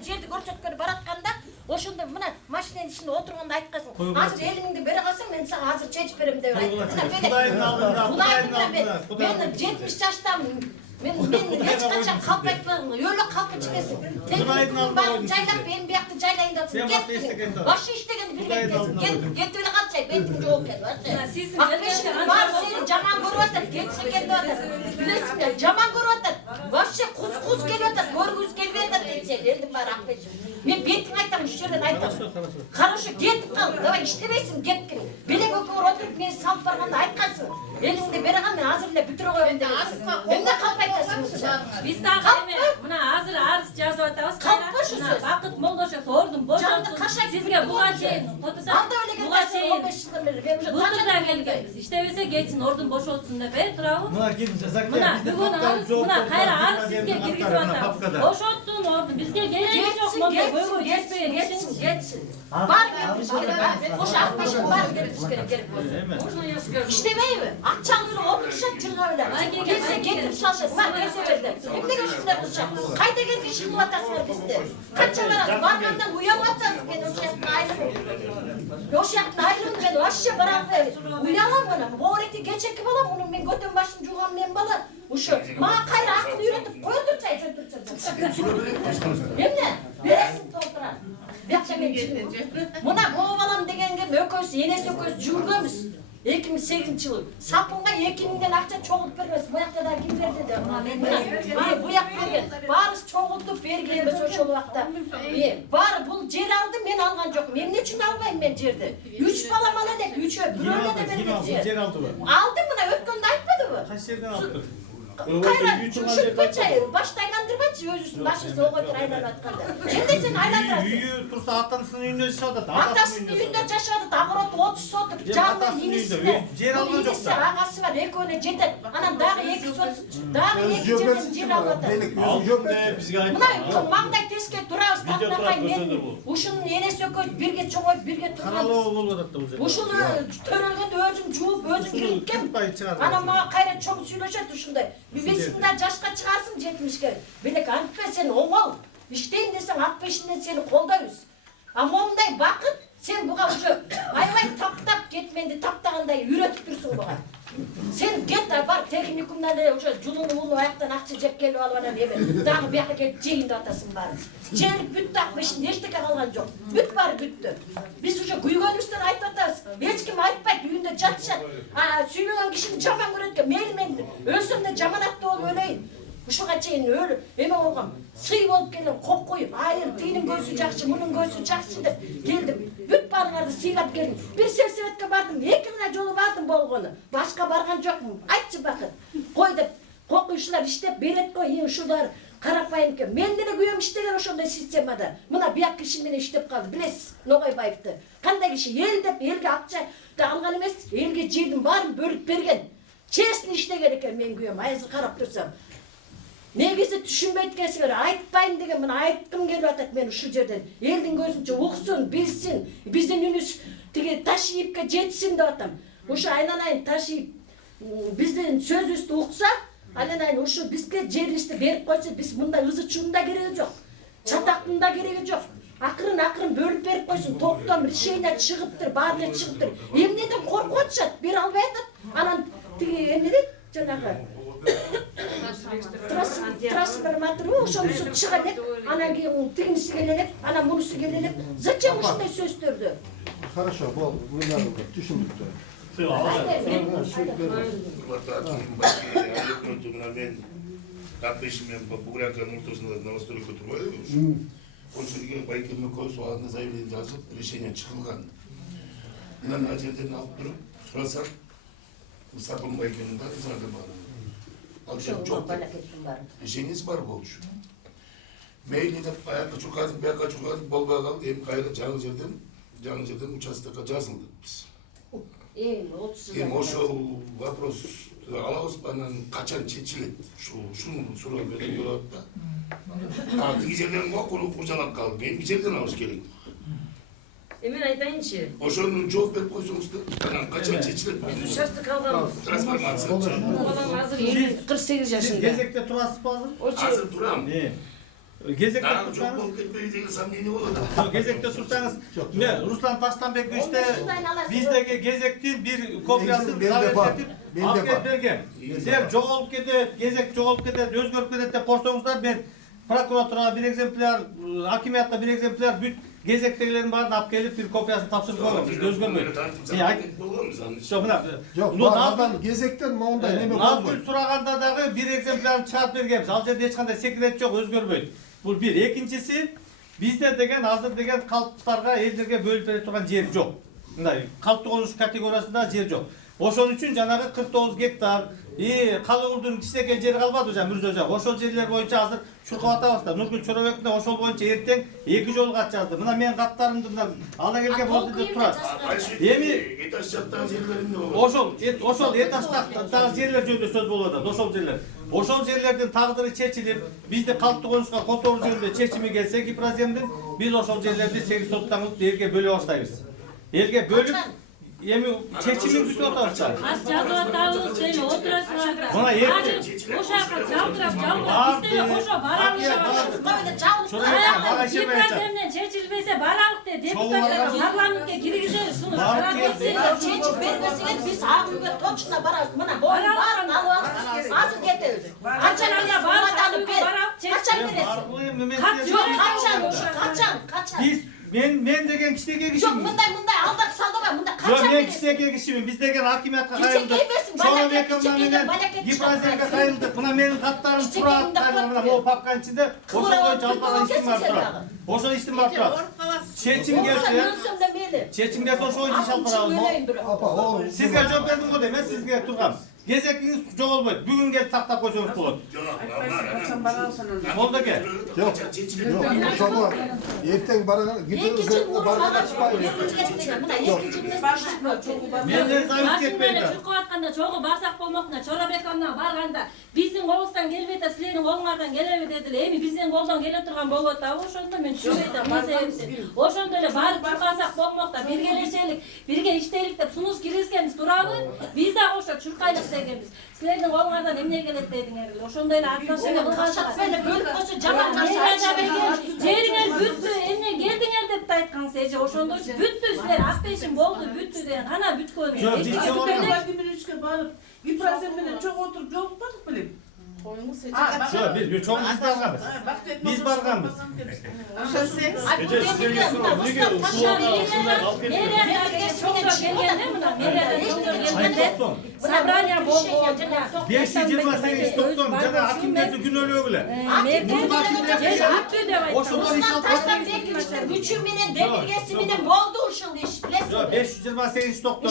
жерди көрсөткөрүп баратканда, ошондо мына машинанын ичинде отурганда айткансың. Азыр элиңди бере калсаң, мен сага азыр чечип берем деп айттым. Мына белек. Кудайдын алдында, Кудайдын алдында. Мен 70 жаштамын. Мен эч качан калп айтпадым. Өлө калпы чекесиң. Кудайдын алдында жайлап мен биякты жайлайын датсың. Кеттиң. Башы иштегенди билбейт. Кетип эле калчай, бетиң жооп келди. Сиздин бар сени жаман көрүп атат, кетсе кетип атат. Билесиңер, жаман көрүп атат. Вообще кус келип атат, көргүз келбей атат десе, элдин баары Акбеш. Мен бетиң айтам, үч жерден айтам. Хорошо, кетип кал. Давай иштебейсиң, кеткин. Белек өкөр отуруп мен салып барганда айткансың. Элиңди бере кал, мен азыр эле бүтүрө коем депсиң. Эмне калп айтасың? Биз дагы эме мына азыр арыз жазып атабыз. Калпы шу сөз. Бакыт Молдошев ордун бошотсун. Сизге буга чейин котосак. Буга чейин 15 жылдан бери мен уже тажда келгенбиз. Иштебесе кетсин, ордун бошотсун деп турабы. Мына келин жазак. Мына бүгүн арыз, мына кайра арыз сизге киргизип атабыз. Бошотсун ордун. Бизге кереги жок мондай көйгөй жетпеген киши. Кетсин. Бар кетиш керек. Ошо Акбештин бар кетиш керек болсо. Иштебейби? Акчаңызды отурушат жыргап эле. Келсе кетип салышат. Бар кесе берди. Эмнеге ушундай кылышат? Кайда келип иш кылып атасыңар бизди? Канча барасыз? Баргандан уялып атасыз. Мен ошол жактын айылым. Ошол жактын айылым мен вообще бара албайм. Уялам гана. Бооректи кечеки балам, муну мен көтөн башын жууган мен бала. Ушу мага кайра акыл үйрөтүп кое турчай жөнтүрчү. Эмне? Бересиң толтурат. Бакча мен мына боо балам дегенге экөөбүз, энеси экөөбүз жүргөнбүз. 2008-жылы Сапынга 2000ден акча чогултуп бербес. Буякта да ким берди деп. Мына буяк берген. Баарыбыз чогултуп бергенбиз ошол убакта. Баары бул жер алды, мен алган жокмун. Эмне үчүн албайм мен жерди? 3 балам ала элек, 3өө бирөөлө да бербепсиз. Жер алдыбы? Алды, мына өткөндө айтпадыбы? Кайсы жерден алып? Кайра чүрчүтпөчү, башты айландырбачы, өзүсүн башысы оготур айланып атканда. Эмне сен айландырасың? Үйү турса атасынын үйүндө жашап атат. Атасынын үйүндө жашап атат, агороду 30 сотук жаны инисинде. Жер алган жок да. Агасы бар, экөөнө жетет. Анан дагы 2 сот, дагы 2 жерден жер алып атат. Алдым деп бизге айтты. Мына маңдай теске турабыз, татнакай мен ушунун энеси экөөбүз бирге чоңоюп, бирге турабыз. Каралоо болуп атат да бул жерде. Ушуну төрөлгөндө өзүм жууп, өзүм кириткем. Анан мага кайра чоң сүйлөшөт ушундай. Бибесинде жашка чыгасың 70ке. Белек антпе сен оңол. Иштейин десең Акбешинден сени колдойбуз. А момундай бакыт сен буга уже аябай таптап кетменди таптагандай үйрөтүп турсуң буга. Сен кет бар техникумдан эле уже жулуну аяктан акча жеп келип алып анан эме дагы бияка келип жейин деп атасың баары. Жеңип бүттү Акбешинде эчтеке калган жок. Бүт баары бүттү. Биз уже күйгөнүбүздөн айтып атабыз. Hiç kim aytpayt, uyunda çatışat. Söylegen kişini jaman göretken, meyli men ölsem de jaman attı ol öleyin. Uşuğa çeyin ölü, eme olgam. Sый bolup keldim, kop koyup, hayır tinin gözü jakşı, bunun gözü jakşı dep geldim. Büt barыңарды сыйлап келдим. Bir selsebetke bardım, 2 gına jolu bardım bolgonu. Başka bargan jokmун. Aytçı bakın. Koy dep, kokuyuşlar iştep beret koy, eң uşular карапайым экен. Мен деле күйөөм иштеген ошондой системада. Мына бияк киши менен иштеп калды. Билесиз, Ногойбаевди. Кандай киши эл деп элге акча да алган эмес, элге жердин баарын бөлүп берген. Честно иштеген экен менин күйөөм. Азыр карап турсам. Негизи түшүнбөйт экенсиңер, айтпайын деген мына айткым келип атат мен ушул жерден. Элдин көзүнчө уксун, билсин, биздин үнүбүз тиги таш ийипке жетсин деп атам. Ушу айналайын таш ийип биздин сөзүбүздү укса, айналайын ушу бизге жерибизди берип койсо, биз мындай ызы чуун да кереги жок. Чатактын да кереги жок. Акырын бөлүп берип койсун, топтом решение чыгыптыр, баары чыгыптыр. Эмнеден коркуп атышат, бере албай атат. Анан тиги эмне дейт? Жанагы трансформатор ошонусу чыга элек, анан кийин тигинisi келелеп, анан мунусу келелеп. Зачем ушундай сөздөрдү? Хорошо, болду. Мындан түшүндүктү. Мен картешимен Бугрянканын ортосунда новостройка турбайбы? Ошол жерге Байкем Мөкөсов алдына заявление жазып, решение чыгылган. Анан ал жерден алып туруп, сурасак, сатылмай экенин да зарды бар. Ал жер жок. Решениеси бар болчу. Мейли деп аяққа чуркадык, бияққа чуркадык болбой калды. Эми кайра жаңы жерден участокко жазылдык биз. Эми ошол вопрос алабыз анан качан чечилет? Ушуну суроо берген болот да. Тиги жерден куржалап калды. Эми жерден алыш керек. Мен айтайынчы. Ошону жооп берип койсоңуздар, анан качан чечилет? Участок алганбыз. Трансформация. Балам азыр 48 жашында. Кезекте турасызбы азыр? Азыр турам. Кезекте турсаңыз, жок болуп кетпеби деген сомнение болот. Кезекте турсаңыз, мен Руслан Таштанбековичте биздеги кезектин бир копиясын салып алып берген. Сен жоголуп кетет, кезек жоголуп кетет, өзгөрүп кетет деп корсоңуздар, мен прокуратурага бир экземпляр, акимиятка бир экземпляр бүт кезектегилердин баарын алып келип бир копиясын тапшырып койгон. Бизде өзгөрбөйт. Жок, баардан кезектен моундай неме болбойт. Назгүл сураганда дагы бир экземплярын чыгарып бергенбиз. Ал жерде эч кандай секрет жок, өзгөрбөйт. Бул бир. Экинчиси, бизде деген азыр деген калптарга элдерге бөлүп бере турган жер жок. Мындай калп тогуш категориясында жер жок. Ошон үчүн жанагы 49 гектар Калыгулдун кичинекей жери калбады жана Мүрзөжак. Ошол жерлер боюнча азыр чуркап атабыз да. Нургүл Чоробеков ошол боюнча эртең 2 жол кат жазды. Мына менин каттарымды ала келген болду деп турат. Эми этаж жактагы жерлеринде болот. Ошол этаждагы жерлер жөнүндө сөз болуп атат. Ошол жерлер. Ошол жерлердин тагдыры чечилип, бизди калпты конушка которуу жөнүндө чечими келсе Гипроземдин, биз ошол жерлерди 8 соттан элге бөлө баштайбыз. Элге бөлүп эми чечимин бүтүп атабыз да. Жазып атабыз, сен отурасыңар да. Мына эртең Ошака жалдырап, бизде ошо барабыз. Гипроземден чечилбесе баралык деп депутаттар парламентке киргизер, сунуш карап кетсеңер, чечип бербесеңер биз ак үйгө точно барабыз. Мына баарын алып алып азыр кетебиз. Качан качан мен деген кичинекей кишимин. Жок, мындай алдап салдыга, мында Жок, качан мен кичинекей кишимин. Биз деген акимиятка кайрылдык. Гипроземге кайрылдык. Мына менин каттарым турат. Мына могу папканын ичинде ошол боюнча алып барган иштим бар турат. Ошол иштим бар турат. Чечим келсе ошол боюнча иш алып барабыз. Сизге жооп бердим го дейм, сизге тургам. Кезектиңиз жоголбойт. Бүгүн келип тактап койсоңуз болот. Болду экен. Жок, ошого эртең барган гидроземге барган ачпайбы. Мен завис кетпейм да. Чуркап атканда чогуу барсак болмок мына Чоробековна барганда биздин колубуздан келбейт, силердин колуңардан келеби дедиле. Эми биздин колдон келе турган болуп атабы, ошондо мен түшүнбөйт эмне себептен. Ошондо эле барып чуркасак болмок да, биргелешелик, бирге иштейлик деп сунуш киргизгенбиз турабы. Биз да ошо чуркайлык дегенбиз. Силердин колуңардан эмне келет дедиңер. Ошондой эле отношение кылышат. бөлүп койсо жаман жериңер бүттү, эмне келдиңер деп да айткансыз эже. Ошондо бүттү, силер актешим болду, бүттү деген. Кана бүткөн. Күнүчкө барып, Гипрозем менен чоң отуруп жолукпадык белем. Жок, биз чоң барганбыз. Биз барганбыз. келгенде мына мэриядан доктор келгенде собрание болду. 528 жана акимдердин күнөөлөгү эле. Күчү менен демиргеси менен болду ушул иш. Жок, 528 доктор.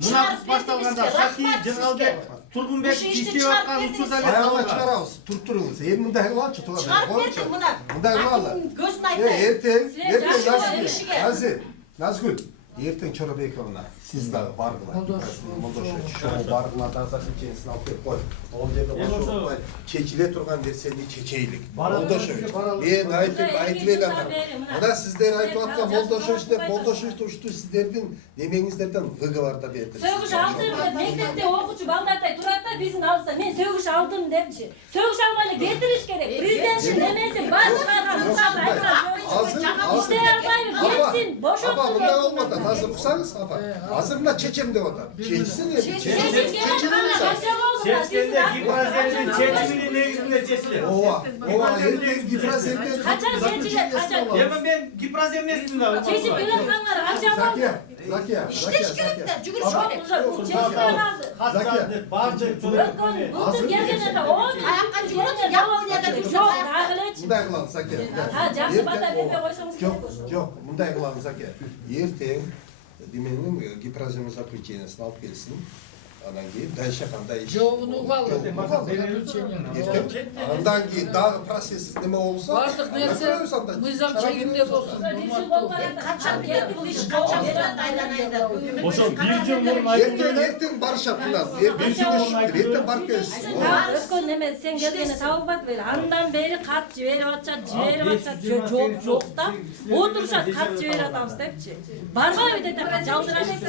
Мунапыс башталганда Шаки, Жыргалбек, Тургунбек иштеп аткан учурда эле Аяла чыгарабыз. Туруңуз. Эми мындай кылачы тура. Чыгарып бердик мына. Мындай кылалы. Көзүн айтайын. Эртең Назгүл. Эртең Чорабековна, сиз дагы баргыла. Молдошевич, баргыла дагы чеченисин алып келип кой. Ол жерде ошо чечиле турган нерсени чечейлик. Молдошевич, мен айтып элем. Мына сиздер айтып аткан Молдошевич деп Молдошевич ушту сиздердин немеңиздерден выговорда берди. Сөгүш алдым деп мектепте окуучу балдардай турат да биздин алса мен сөгүш алдым депчи. Сөгүш албай эле кетириш керек. Президенттин немеси бар чыгарган муказ айткан. İşte yapmayın, geçsin, boş Apa, olsun. bundan olmadı. Hazır mısınız? Apa, hazır mı? Çeçim de otar. Çeçsin de. Çeçsende Gibrazen'in çeçiminin negizinde çeçilir. Ova, erken Gibrazen'de. Kaçan çeçilir, kaçan. Hemen ben Gibrazen nesinde. Çeçip bilen kanlar, kaçan oldu. Zakiya. İşte şöyle, cügür şöyle. Çeçipler aldı. Zakiya. Barca Buldum gelgene de o. Ayakkan cügür yapın ya da düşün. Yok, dağılır. Bunday kılalım Zakiya. Ha, jakşı bata bepe koysanız Yok, yok. Bunday kılalım Zakiya. Erten, demenin Gibrazen'in zaklучениясын алып келсин. Анан кийин дальше кандай иш? Жок, угал. Андан кийин дагы процесс неме болсо, Бардык нерсе мыйзам чегинде болсун. Kaçan geldi bu iş, kaçan aylanaydı. Ошо 1 жыл мурун айтып Эртең барышат мына. Эртең барып келсин. Өткөн неме сен келгени табылбады беле. Андан бери кат жиберип атышат, жок да. Отурушат кат жиберип атабыз депчи. Барбайбы дедек жалдырашат.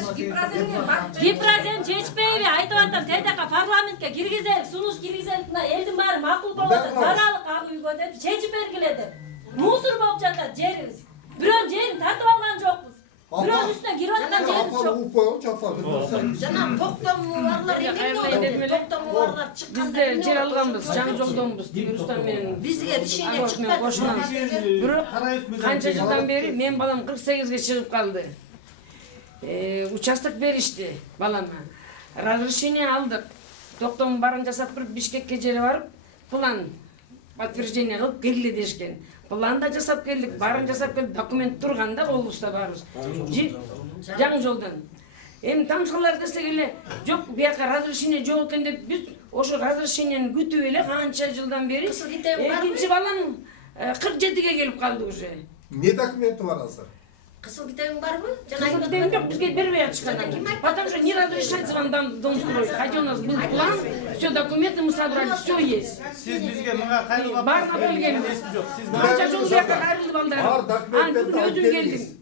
Гипразен чечпейби айтып атам. Тедек парламентке киргизелик, сунуш киргизелик, мына элдин баары макул болот. Даралык ак үйгө деп чечип бергиле деп. Мусор болуп жатат жерибиз. Бирөө жерин тартып алган жокпуз. Бирөөнүн үстүнө кирип аткан жерибиз жок. Жана токтомуулар эмне токтомуулар чыкканда Бизде жер алганбыз, жаңы жолдонбуз. Рустам менен бизге решение чыкпады. Бирок канча жылдан бери мен балам 48ге чыгып калды. Участок беришти балама. Разрешение алдык. Токтомун барын жасап туруп Бишкекке жере барып, план подтверждение кылып келгиле дешкен. План да жасап келдик, барын жасап келдик, документ турганда болубузда барыбыз. Жаңы жолдон. Эми тамчылар десек эле, жок, бияка разрешение жок экен деп биз ошо разрешениени күтүп эле канча жылдан бери экинчи балам 47ге келип калды уже. Не документи бар азыр? Кысыл китебиң барбы? Кысыл китебим жок, бизге бербей атышкан. Потому что не разрешается дом строить. Хотя у нас был план, все документы мы собрали, все есть. Siz bizge mıga kaylığa Barna келгенбиз. Канча жыл буяка кайрылды балдар. Бар документтерди алып өзүм келиңиз. келдим.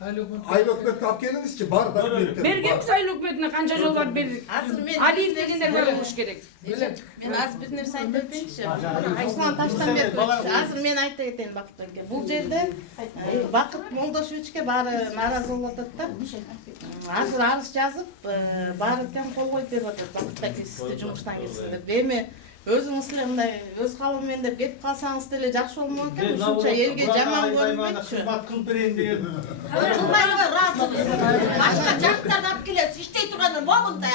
Айыл өкмөткө алып келиңизчи, бар документтер. Бергенбиз айыл өкмөтүнө канча жолдар бердик. Алиев дегендер болуш керек. Мен азыр бир нерсе айтып кетейинчи. Руслан Таштанбекович, азыр мен айтып кетейин Бакыт эке. Бул жерде Бакыт Молдошевичке баары нааразы болуп атат да. Азыр арыз жазып, баары тең кол коюп берип атат. Бакыт эке сизди жумуштан кетсин деп. Эми өзүңүз эле мындай өз калыбым менен деп кетип калсаңыз деле жакшы болмок экен. Ушунча элге жаман көрүнбөйчү. Кызмат кылып берейин деген. Кылбайбы ыраазыбыз. Башка жактарды алып келет, иштей турганда могунда.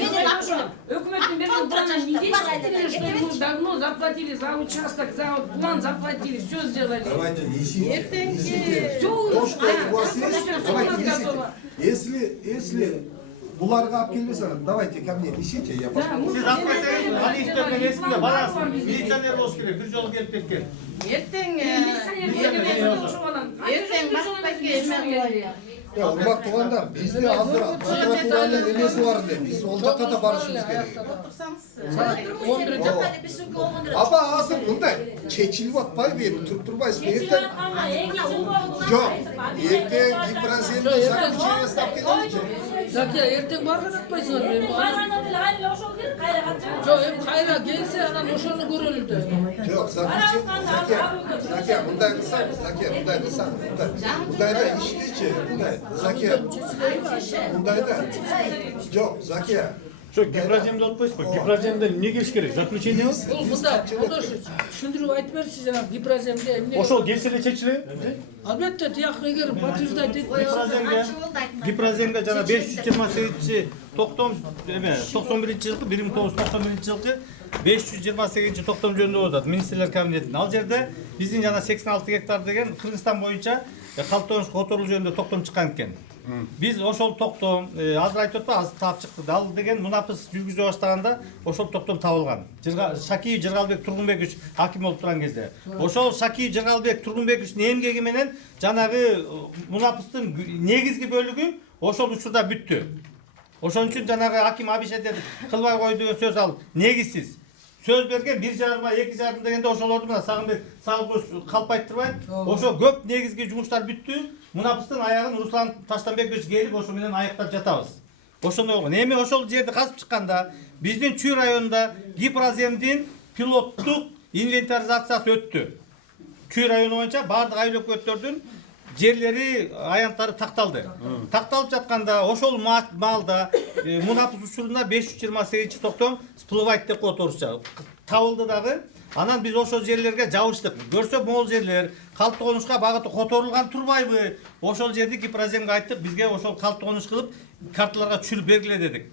Менен алып келип. Өкмөттүн берген планын инвестиции, что мы давно заплатили за участок, за план заплатили, все сделали. Давайте несите. Всё, То, что у вас всё есть, давайте несите. готово. Если буларга алып келбесе, давайте ко мне несите, я посмотрю. Siz atmasanız Aliyev'den resminde barasın. Militsioner olsun gerek. Bir yol gelip ketken. Эртең Бакыт эке эме кылайын. Урматтуу туугандар, бизде азыр прокуратуранын эмеси бар эле. Биз ол жака да барышыбыз керек. Апа азыр мындай чечилип атпайбы эми туруп турбайсызбы? Эртең жок. Эртең Гипразенди заключениесин алып келеличи. Закия, эртең барган атпайсыңар мен. Жок, эми кайра келсе анан ошону көрөлү да. Жок, Закия, мындай кылсаңыз, мындайда иштечи, мындай. Закия, мындайда. Жок, Закия. Ошо гипраземде отпойсузбу? Гипраземде эмне келиш керек? Заключение бар? Бул мында түшүндүрүп айтып берсиз жана гипраземде эмне. Ошол келсе эле чечилеби? Албетте тияк эгер подтверждать Гипраземге жана 528 токтом эме 91-жылкы 1991-жылкы 528 токтом жөнүндө болуп атат министрлер кабинетинин. Ал жерде биздин жана 86 гектар деген Кыргызстан боюнча калктонуш которуу жөнүндө токтом чыккан экен. Биз ошол токтом азыр айтып атпайбы, азыр таап чыкты. Ал деген мунапыс жүргүзө баштаганда ошол токтом табылган. Шакиев Жыргалбек Тургунбекович аким болуп турган кезде. Ошол Шакиев Жыргалбек Тургунбековичтин эмгеги менен жанагы мунапыстын негизги бөлүгү ошол учурда бүттү. Ошон үчүн жанагы аким абишет кылбай койду деген сөз ал негизсиз. Сөз берген 1,5-2,5 дегенде ошолорду мына Сагынбек Сагылбош калпайттырбай, ошо көп негизги жумуштар бүттү. Мунапыстын аягын Руслан Таштанбекович келип ошо менен аяктап жатабыз. Ошондой болгон. Эми ошол жерди казып чыкканда биздин Чүй районунда гипраземдин пилоттук инвентаризациясы өттү. Чүй району боюнча бардык айыл өкмөттөрдүн жерлери аянттары такталды. Такталып жатканда ошол маалда мунапыс учурунда 528 токтом всплывать деп коет орусча. Табылды дагы. Анан биз ошол жерлерге жабыштык. Көрсө могул жерлер калктуу конушка багыты которулган турбайбы? Ошол жерди гипраземге айттык, бизге ошол калктуу конуш кылып карталарга түшүрүп бергиле дедик.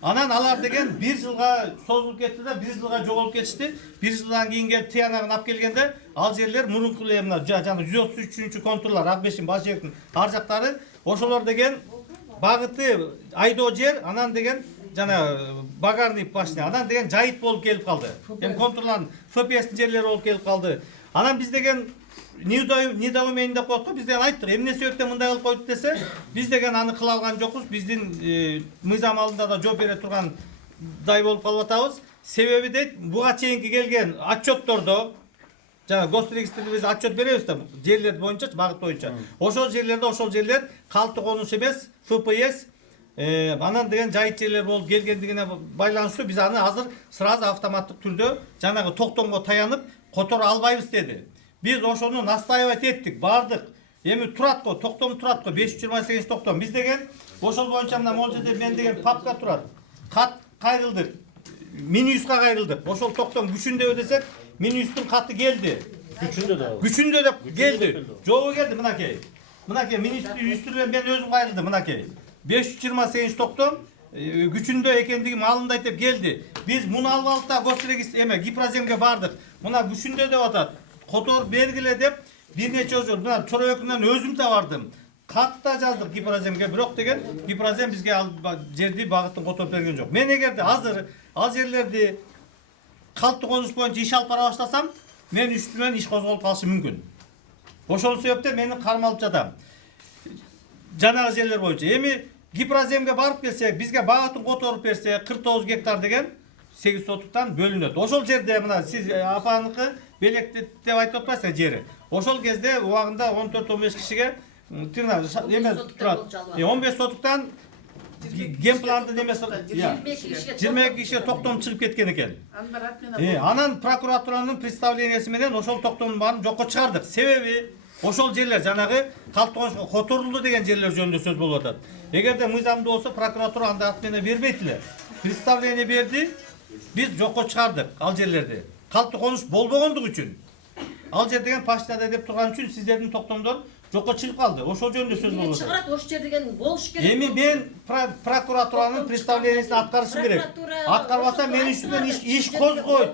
Анан алар деген 1 жылга созулуп кетти да, 1 жылга жоголуп кетишти. 1 жылдан кийин келип тыянагын алып келгенде ал жерлер мурунку эле мына жана 133 контурлар Акбешин Башевдин ар жактары ошолор деген багыты айдоо жер, анан деген жана багарный башня, анан деген жайыт болуп келип калды. Эми контурлардын ФПСтин жерлери болуп келип калды. Анан биз деген недоумение деп коет го, биз деген айттык, эмне себептен мындай кылып койду десе, биз деген аны кыла алган жокпуз, биздин мыйзам алдында да жооп бере тургандай болуп калып атабыз. Себеби дейт, буга чейинки келген отчеттордо жана госрегистрге биз отчет беребиз да, жерлер боюнча, багыт боюнча. Ошол жерлер калктуу конуш эмес, ФПС анан деген жайыт жерлер болуп келгендигине байланыштуу биз аны азыр сразу автоматтык түрдө жанагы токтомго таянып которо албайбыз деди. Биз ошону настаивать еттик, бардык. Эми турат го, токтом турат го, 528 токтом. Биз деген ошол боюнча мына могул жерде мен деген папка турат. Кат кайрылдык. Минюска кайрылдык. Ошол токтом күчүндөбү десек, Минюстун каты келди. Күчүндө деп келди. Жобо келди мынакей. Мынакей Минюстун үстүнөн мен өзүм кайрылдым мынакей. 528 токтом күчүндө экендиги маалымдайт деп келди. Биз муну алып алдык да госрегистр гипраземге бардык. Мына күчүндө деп атат. Котор бергиле деп бир нече жол мына Чоройөкүнөн өзүм да бардым. Катта жаздык гипраземге, бирок деген гипразем бизге ал жерди багытын которуп берген жок. Мен эгерде азыр ал жерлерди калктуу конуш боюнча иш алып бара баштасам, мен үстүмөн иш козголуп калышы мүмкүн. Ошол себептен мени кармалып жатам. Жанагы жерлер боюнча. Эми гипраземге барып келсек, бизге багытын которуп берсе, 49 гектар деген 8 сотуктан бөлүнөт. Ошол жерде мына сиз апаныкы белекте деп айтып атпайсызбы жери. Ошол кезде убагында 14-15 кишиге эме турат. 15 сотуктан генпланды немеси 22 кишиге токтом чыгып кеткен экен. Анан прокуратуранын представлениясы менен ошол токтомдун баарын жокко чыгардык. Себеби ошол жерлер жанагы калктуу конушка которулду деген жерлер жөнүндө сөз болуп атат. Эгерде мыйзамда болсо прокуратура андай ат менен бербейт эле. Представление берди, биз жокко чыгардык ал жерлерди. Калктуу конуш болбогондугу үчүн. Ал жер деген пашнада деп турган үчүн сиздердин токтомдор жокко чыгып калды. Ошол жөнүндө сөз болуп атат. Чыгарат ошол жер деген болуш керек. Эми мен прокуратуранын представлениясын аткарышым керек. Аткарбаса мен үстүмөн иш козгойт.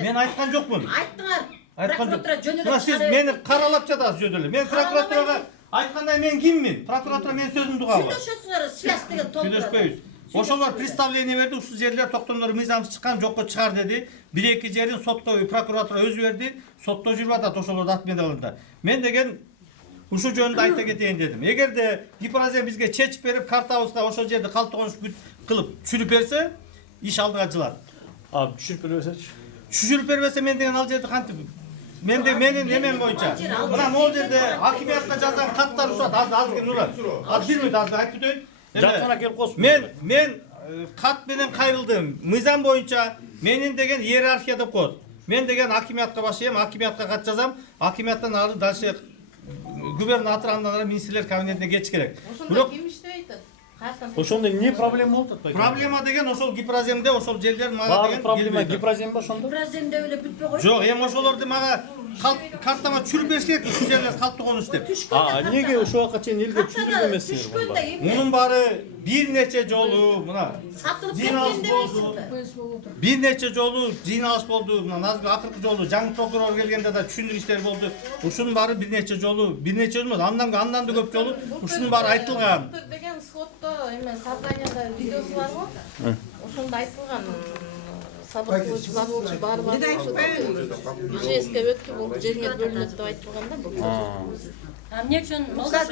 Мен айткан жокмун. Айттыңар. Прокуратура жөнөтүп. Сиз мени каралап жатасыз жөнөлө. Мен прокуратурага айткандай мен киммин? Прокуратура менин сөзүмдү кабыл. Сүйлөшөсүңөр, связь деген толтура. Сүйлөшпөйбүз. Ошолор представление берди, ушул жерлер токтомдор мыйзамсыз чыккан, жокко чыгар деди. 1-2 жерин сотко прокуратура өзү берди. Сотто жүрүп атат ошолорду ат менен алганда. Мен деген ушул жөнүндө айта кетейин дедим. Эгерде гипразем бизге чечип берип, картабызга ошол жерди калктуу конуш кылып түшүрүп берсе, иш алдыга жылат. Түшүрүп бербесечи? Түшүрүп бербесе мен деген ал жерди кантип менин немем боюнча. Мына могул жерде акимиятка жазган каттар ушат. Азыр Нурат. Азыр 1 мүнөт айтып өтөйүн. Жакына келип калсын. Мен кат менен кайрылдым. Мыйзам боюнча менин деген иерархия деп коет. Мен деген акимиятка башыйм, акимиятка кат жазам. Акимияттан ары дальше губернатор андан ары министрлер кабинетине кетиш керек. Ошондо ким иштебей атат? Ошондо эмне проблема болуп атпайбы? Проблема деген ошол гипраземде ошол жерлер мага Баары деген проблема келбейт. гипразем ба ошондо? Браземде эле бүтпөй койду. Жок, эми ошолорду мага картама түшүрүп бериш керек, ушул жерлер калктуу конуш деп. Эмнеге ошол убакка чейин элге түшүрүп эмессиңер булар? Мунун баары бир нече жолу мына жыйналыш болду. Бир нече жолу жыйналыш болду. Мына азыркы акыркы жолу жаңы прокурор келгенде да түшүндүрүштөр болду. Ушунун баары бир нече жолу, бир нече эмес, андан да көп жолу ушунун баары айтылган. Деген сотто эме собранияда видеосу барбы? Ошондо айтылган сабыркылыч, багылчы баары бар. ИЖСке өттү, бул жерге бөлүнөт деп айтылган да бул. Эмне үчүн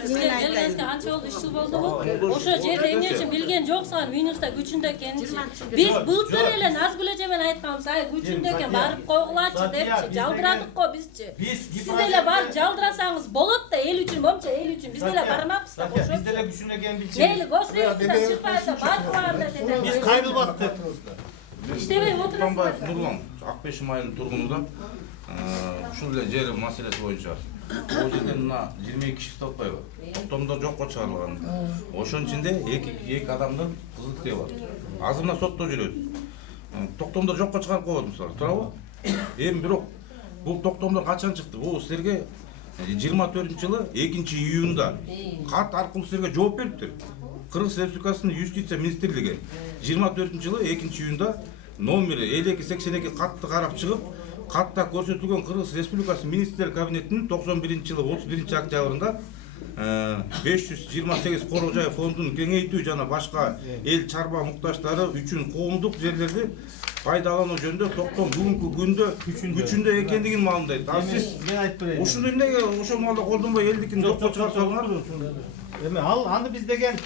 силер келгенге канча болду? 3 жыл болдубу? Ошо жерде эмне үчүн билген жоксуңар, минуста күчүндө экенинчи. Биз былтыр эле Назгүл эже менен айтканбыз, ай күчүндө экен барып койгулачы депчи, жалдырадык го бизчи. Сиз эле барып жалдырасаңыз болот да, эл үчүн момчу, эл үчүн биз эле бармаппыз да, ошо. Биз деле күчүндө экен билчү. Мейли, госредстводон чыкпайда, баркыларда деп. Биз кайрылбадык деп. İşte Токтомбаев Нурлан, Акбешим айылынын тургуну да. Ушул эле жер маселеси боюнча. Бул жерден мына 22 киши соттойбу. Токтомдо жокко чыгарылган. Ошонун ичинде эки адамдын кызыл китеби бар. Азыр мына сотто жүрөбүз. Токтомдо жокко чыгарып койбодун силер, туурабы? Эми бирок бул токтомдор качан чыкты? Бул силерге 24-жылы 2-июнда кат аркылуу силерге жооп бериптир. Кыргыз Республикасынын юстиция министрлиги 24-жылы 2-июнда номери 5282 катты карап чыгып, катта көрсөтүлгөн Кыргыз Республикасы министрлер кабинетинин 91-жылы 31-октябрында 528 короо жай фондун кеңейтүү жана башка эл чарба муктаждары үчүн коомдук жерлерди пайдалануу жөнүндө токтом бүгүнкү күндө күчүндө экендигин маалымдайт. А сиз ушуну эмнеге ошол маалда колдонбой элдикин жокко чыгарып салдыңар? Эми аны биз деген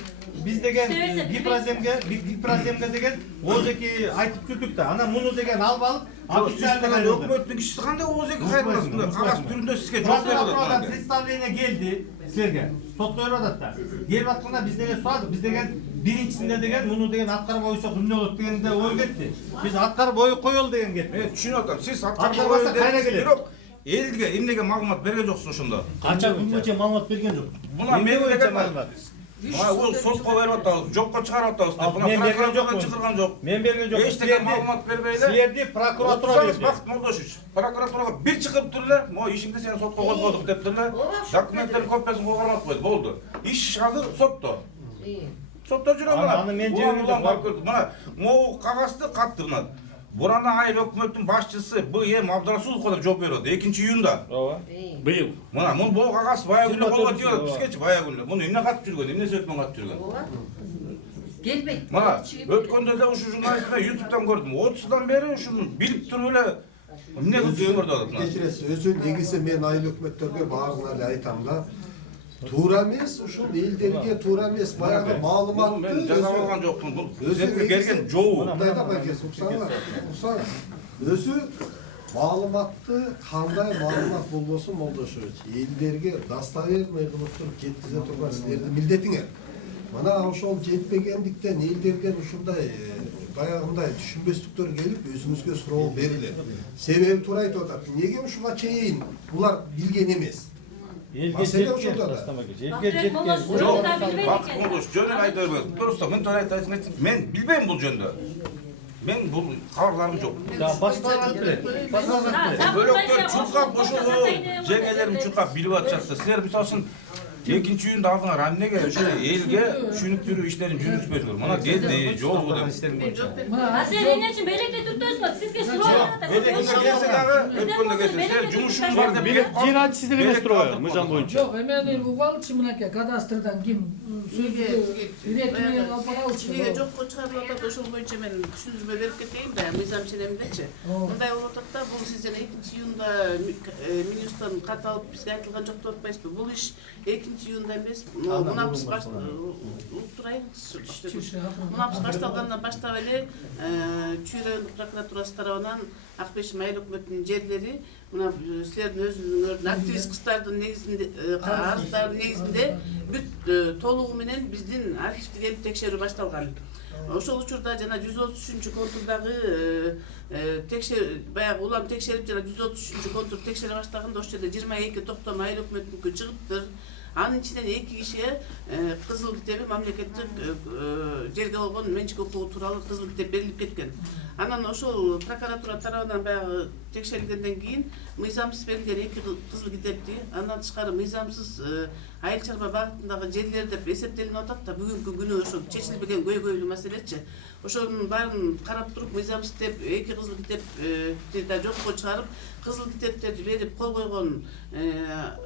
гипраземге деген озеки айтып жүрдүк да. Анан муну деген алып алып, өкмөттүн кишиси кандай озеки кайрыласында кагаз түрүндө сизге жооп берет. Представление келди силерге. Сотко берип атат да. Келип атканда биз деген сурадык. Биз деген биринчисинде деген муну деген аткарып койсок эмне болот дегенде ой кетти. Биз аткарып ой коелу деген кетти. Мен түшүнүп атам. Сиз аткарып койсок кайра келет. Бирок элге эмнеге маалымат берген жоксуз ошондо? Канча күнгө чейин маалымат берген жок. Буна мен деген маалымат. Бул сотко берип атабыз, жокко чыгарып атабыз деп. Буна прокуратурадан чыгырган жок. Мен берген жок. Эч деген маалымат бербей эле. Силерди прокуратура берди. Бакыт Молдошевич, прокуратурага бир чыгып туруп эле, "Мо ишиңди сени сотко козгодук" деп туруп эле, документтердин копиясын койгонот койду. Болду. Иш азыр сотто. Сотто жүрөм мына. Аны мен жегенде барып көрдүм. Мына могу кагазды катты мына. Бурана айыл өкмөттүн башчысы БМ Абдрасуловго деп жооп берип атат 2-июнда. Ооба. Быйыл. Мына мун бул кагаз баягы күнү колго тийип атат бизгечи баягы күнү. Муну эмне катып жүргөн, эмне себептен катып жүргөн? Келбейт. Мына өткөндө да ушу журналисттерди YouTube'дан көрдүм. 30 жылдан бери ушуну билип туруп эле эмне кылып жүргөн деп атат. Кечиресиз, өзү негизи мен айыл өкмөттөргө баарына эле айтам да. Туура эмес, ушул элдерге туура эмес баягы маалыматты мен жазап алган жокмун. Бул өзү келген жоо. Мындайда байкес уксаңар. Уксаңар. Өзү маалыматты кандай маалымат болбосун Молдошевич, элдерге достоверный кылып туруп жеткизе турган силердин милдетиңер. Мына ошол жетпегендиктен элдерден ушундай баягындай түшүнбөстүктөр келип өзүңүзгө суроо берилет. Себеби туура айтып атат. Неге ушуга чейин булар билген эмес? Элге жеткен элге жеткен. Бакыт Молдошевич жөнүн айта бербеңиз. Просто мен туура айтайын. Мен билбейм бул жөнүндө. Мен бул кабарларым жок. Башкалар билет. Бөлөктөр чуркап ошол жеңелерим чуркап билип атышат. Силер мисалы үчүн 2-июнда алдыңар, эмнеге ошо элге түшүнүктүрүү иштерин жүргүзбөйсүңөр? Мына келди, жолу деп иштерин боюнча. Силер эмне үчүн белекте түртөсүңөр? Сизге суроо берип Белекте келсе дагы өткөндө келсе, силер жумушуңуз бар деп билип жер ачысыз эмес турбайбы мыйзам боюнча? Жок, эми угалчы мынакей кадастрдан ким сөзгө иретмеген алып баралчы. Неге жокко чыгарылып атат, ошол боюнча мен түшүндүрмө берип кетейин да, мыйзам ченемдечи. Мындай болуп атат да, бул сиз жана 2-июнда Минюстан кат алып бизге айтылган жок деп атпайсызбы? Бул иш 2-июнда эмес, мунапыс мунапыс башталгандан баштап эле Чүй райондук прокуратурасы тарабынан Акбешим айыл өкмөтүнүн жерлери мына силердин өзүңөрдүн активист кыздардын негизинде арыздардын негизинде бүт толугу менен биздин архивди келип текшерүү башталган. Ошол учурда жана 133-контурдагы баягы улам текшерип жана 133-контур текшере баштаганда ошол жерде 22 токтом айыл өкмөтүнүкү чыгыптыр. Анын ичинен 2 кишиге кызыл китеби мамлекеттик жерге болгон менчик укугу тууралуу кызыл китеп берилип кеткен. Анан ошол прокуратура тарабынан баягы текшерилгенден кийин мыйзамсыз берилген 2 кызыл китепти андан тышкары мыйзамсыз айыл чарба багытындагы жерлер деп эсептелип атат да бүгүнкү күнү ошо чечилбеген көйгөйлүү маселечи. Ошонун баарын карап туруп мыйзамсыз деп 2 кызыл китепти да жокко чыгарып, кызыл китептерди берип кол койгон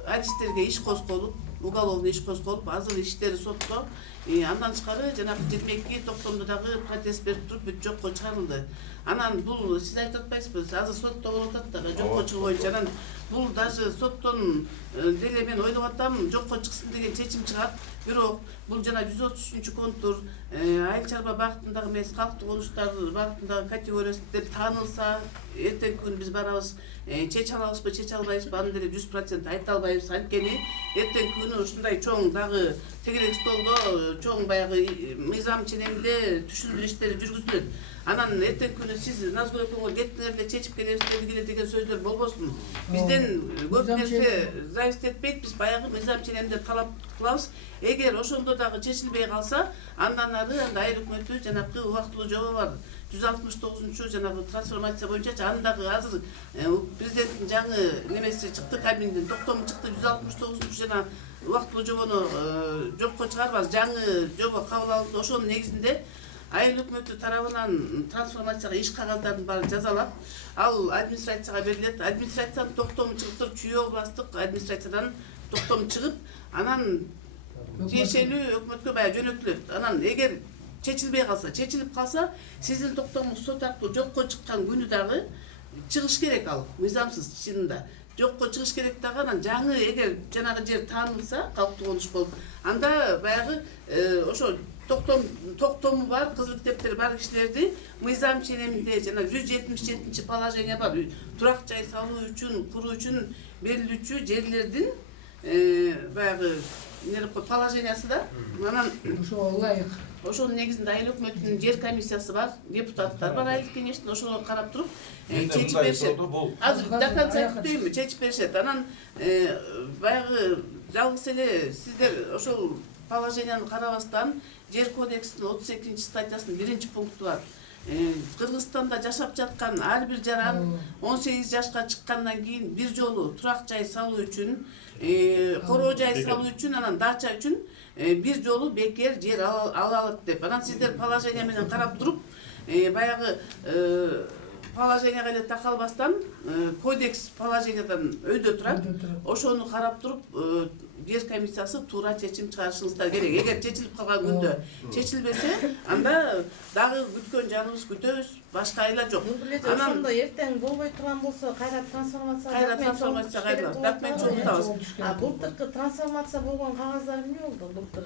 адистерге иш козголуп, уголовный иш козголуп, азыр иштери сотто. Андан тышкары жанагы 22 токтомдо дагы протест берип туруп бүт жокко чыгарылды. Анан бул сиз айтып атпайсызбы, азыр сотто болуп атат да жокко чыгуу боюнча. Анан бул даже соттон деле мен ойлоп атам, жокко чыксын деген чечим чыгат. Бирок бул жана 133 контур айыл чарба багытындагы эмес, калктык конуштар багытындагы категориясы деп таанылса, эртеңки күнү биз барабыз, чече алабызбы, чече албайбызбы, аны деле 100% айта албайбыз. Анткени эртеңки күнү ушундай чоң дагы тегерек столдо чоң баягы мыйзам ченеминде түшүндүрүү иштери жүргүзүлөт. Анан эртеңки күнү сиз Назгүл экөөңөр кеттиңер эле чечип келебиз деген сөздөр болбосун. Бизден көп нерсе зависит этпейт, биз баягы мыйзам ченеминде талап кылабыз. Эгер ошондо дагы чечилбей калса, андан ары айыл өкмөтү жанакы убактылуу жобо бар. 169 жанагы трансформация боюнча аны дагы азыр президенттин жаңы немеси чыкты, кабинеттен токтому чыкты, 169 жана убактылуу жобону жокко чыгарбас, жаңы жобо кабыл алынды. Ошонун негизинде айыл өкмөтү тарабынан трансформацияга иш кагаздарын баарын жазалап, ал администрацияга берилет. Администрациянын токтому чыгып, Чүй областтык администрациядан токтом чыгып, анан тиешелүү өкмөткө баягы жөнөтүлөт. Анан эгер чечилбей калса, чечилип калса, сиздин токтомуңуз сот аркылуу жокко чыккан күнү дагы чыгыш керек, ал мыйзамсыз чынында жокко чыгыш керек дагы. Анан жаңы эгер жанагы жер таанылса, калктык конуш болуп, анда баягы ошо токтому бар, кызыл китептери бар кишилерди мыйзам ченеминде жана 177 положение бар. Турак жай салуу үчүн, куруу үчүн берилүүчү жерлердин баягы положениясы да. Анан ошо ылайык. Ошонун негизинде айыл өкмөтүнүн жер комиссиясы бар, депутаттар бар айыл кеңештин, ошолор карап туруп чечип беришет. Азыр до конца күтпөймү, чечип беришет. Анан баягы жалгыз эле сиздер ошол положенияны карабастан жер кодексинин 32 статьясынын 1-пункту бар. Кыргызстанда жашап жаткан ар бир жаран 18 жашка чыккандан кийин бир жолу турак жай салуу үчүн, короо жай салуу үчүн, анан дача үчүн бир жолу бекер жер ала алат деп. Анан сиздер положение менен карап туруп, баягы положенияга эле такалбастан, кодекс положениядан өйдө турат. Ошону карап туруп, жер комиссиясы туура чечим чыгарышыңыздар керек. Эгер чечилип калган күндө чечилбесе, анда дагы күткөн жаныбыз күтөбүз, башка айла жок. Анан ошондо эртең болбой турган болсо, кайра трансформация кайрылат. Документ чогултабыз. Былтыркы трансформация болгон кагаздар эмне болду? Былтыр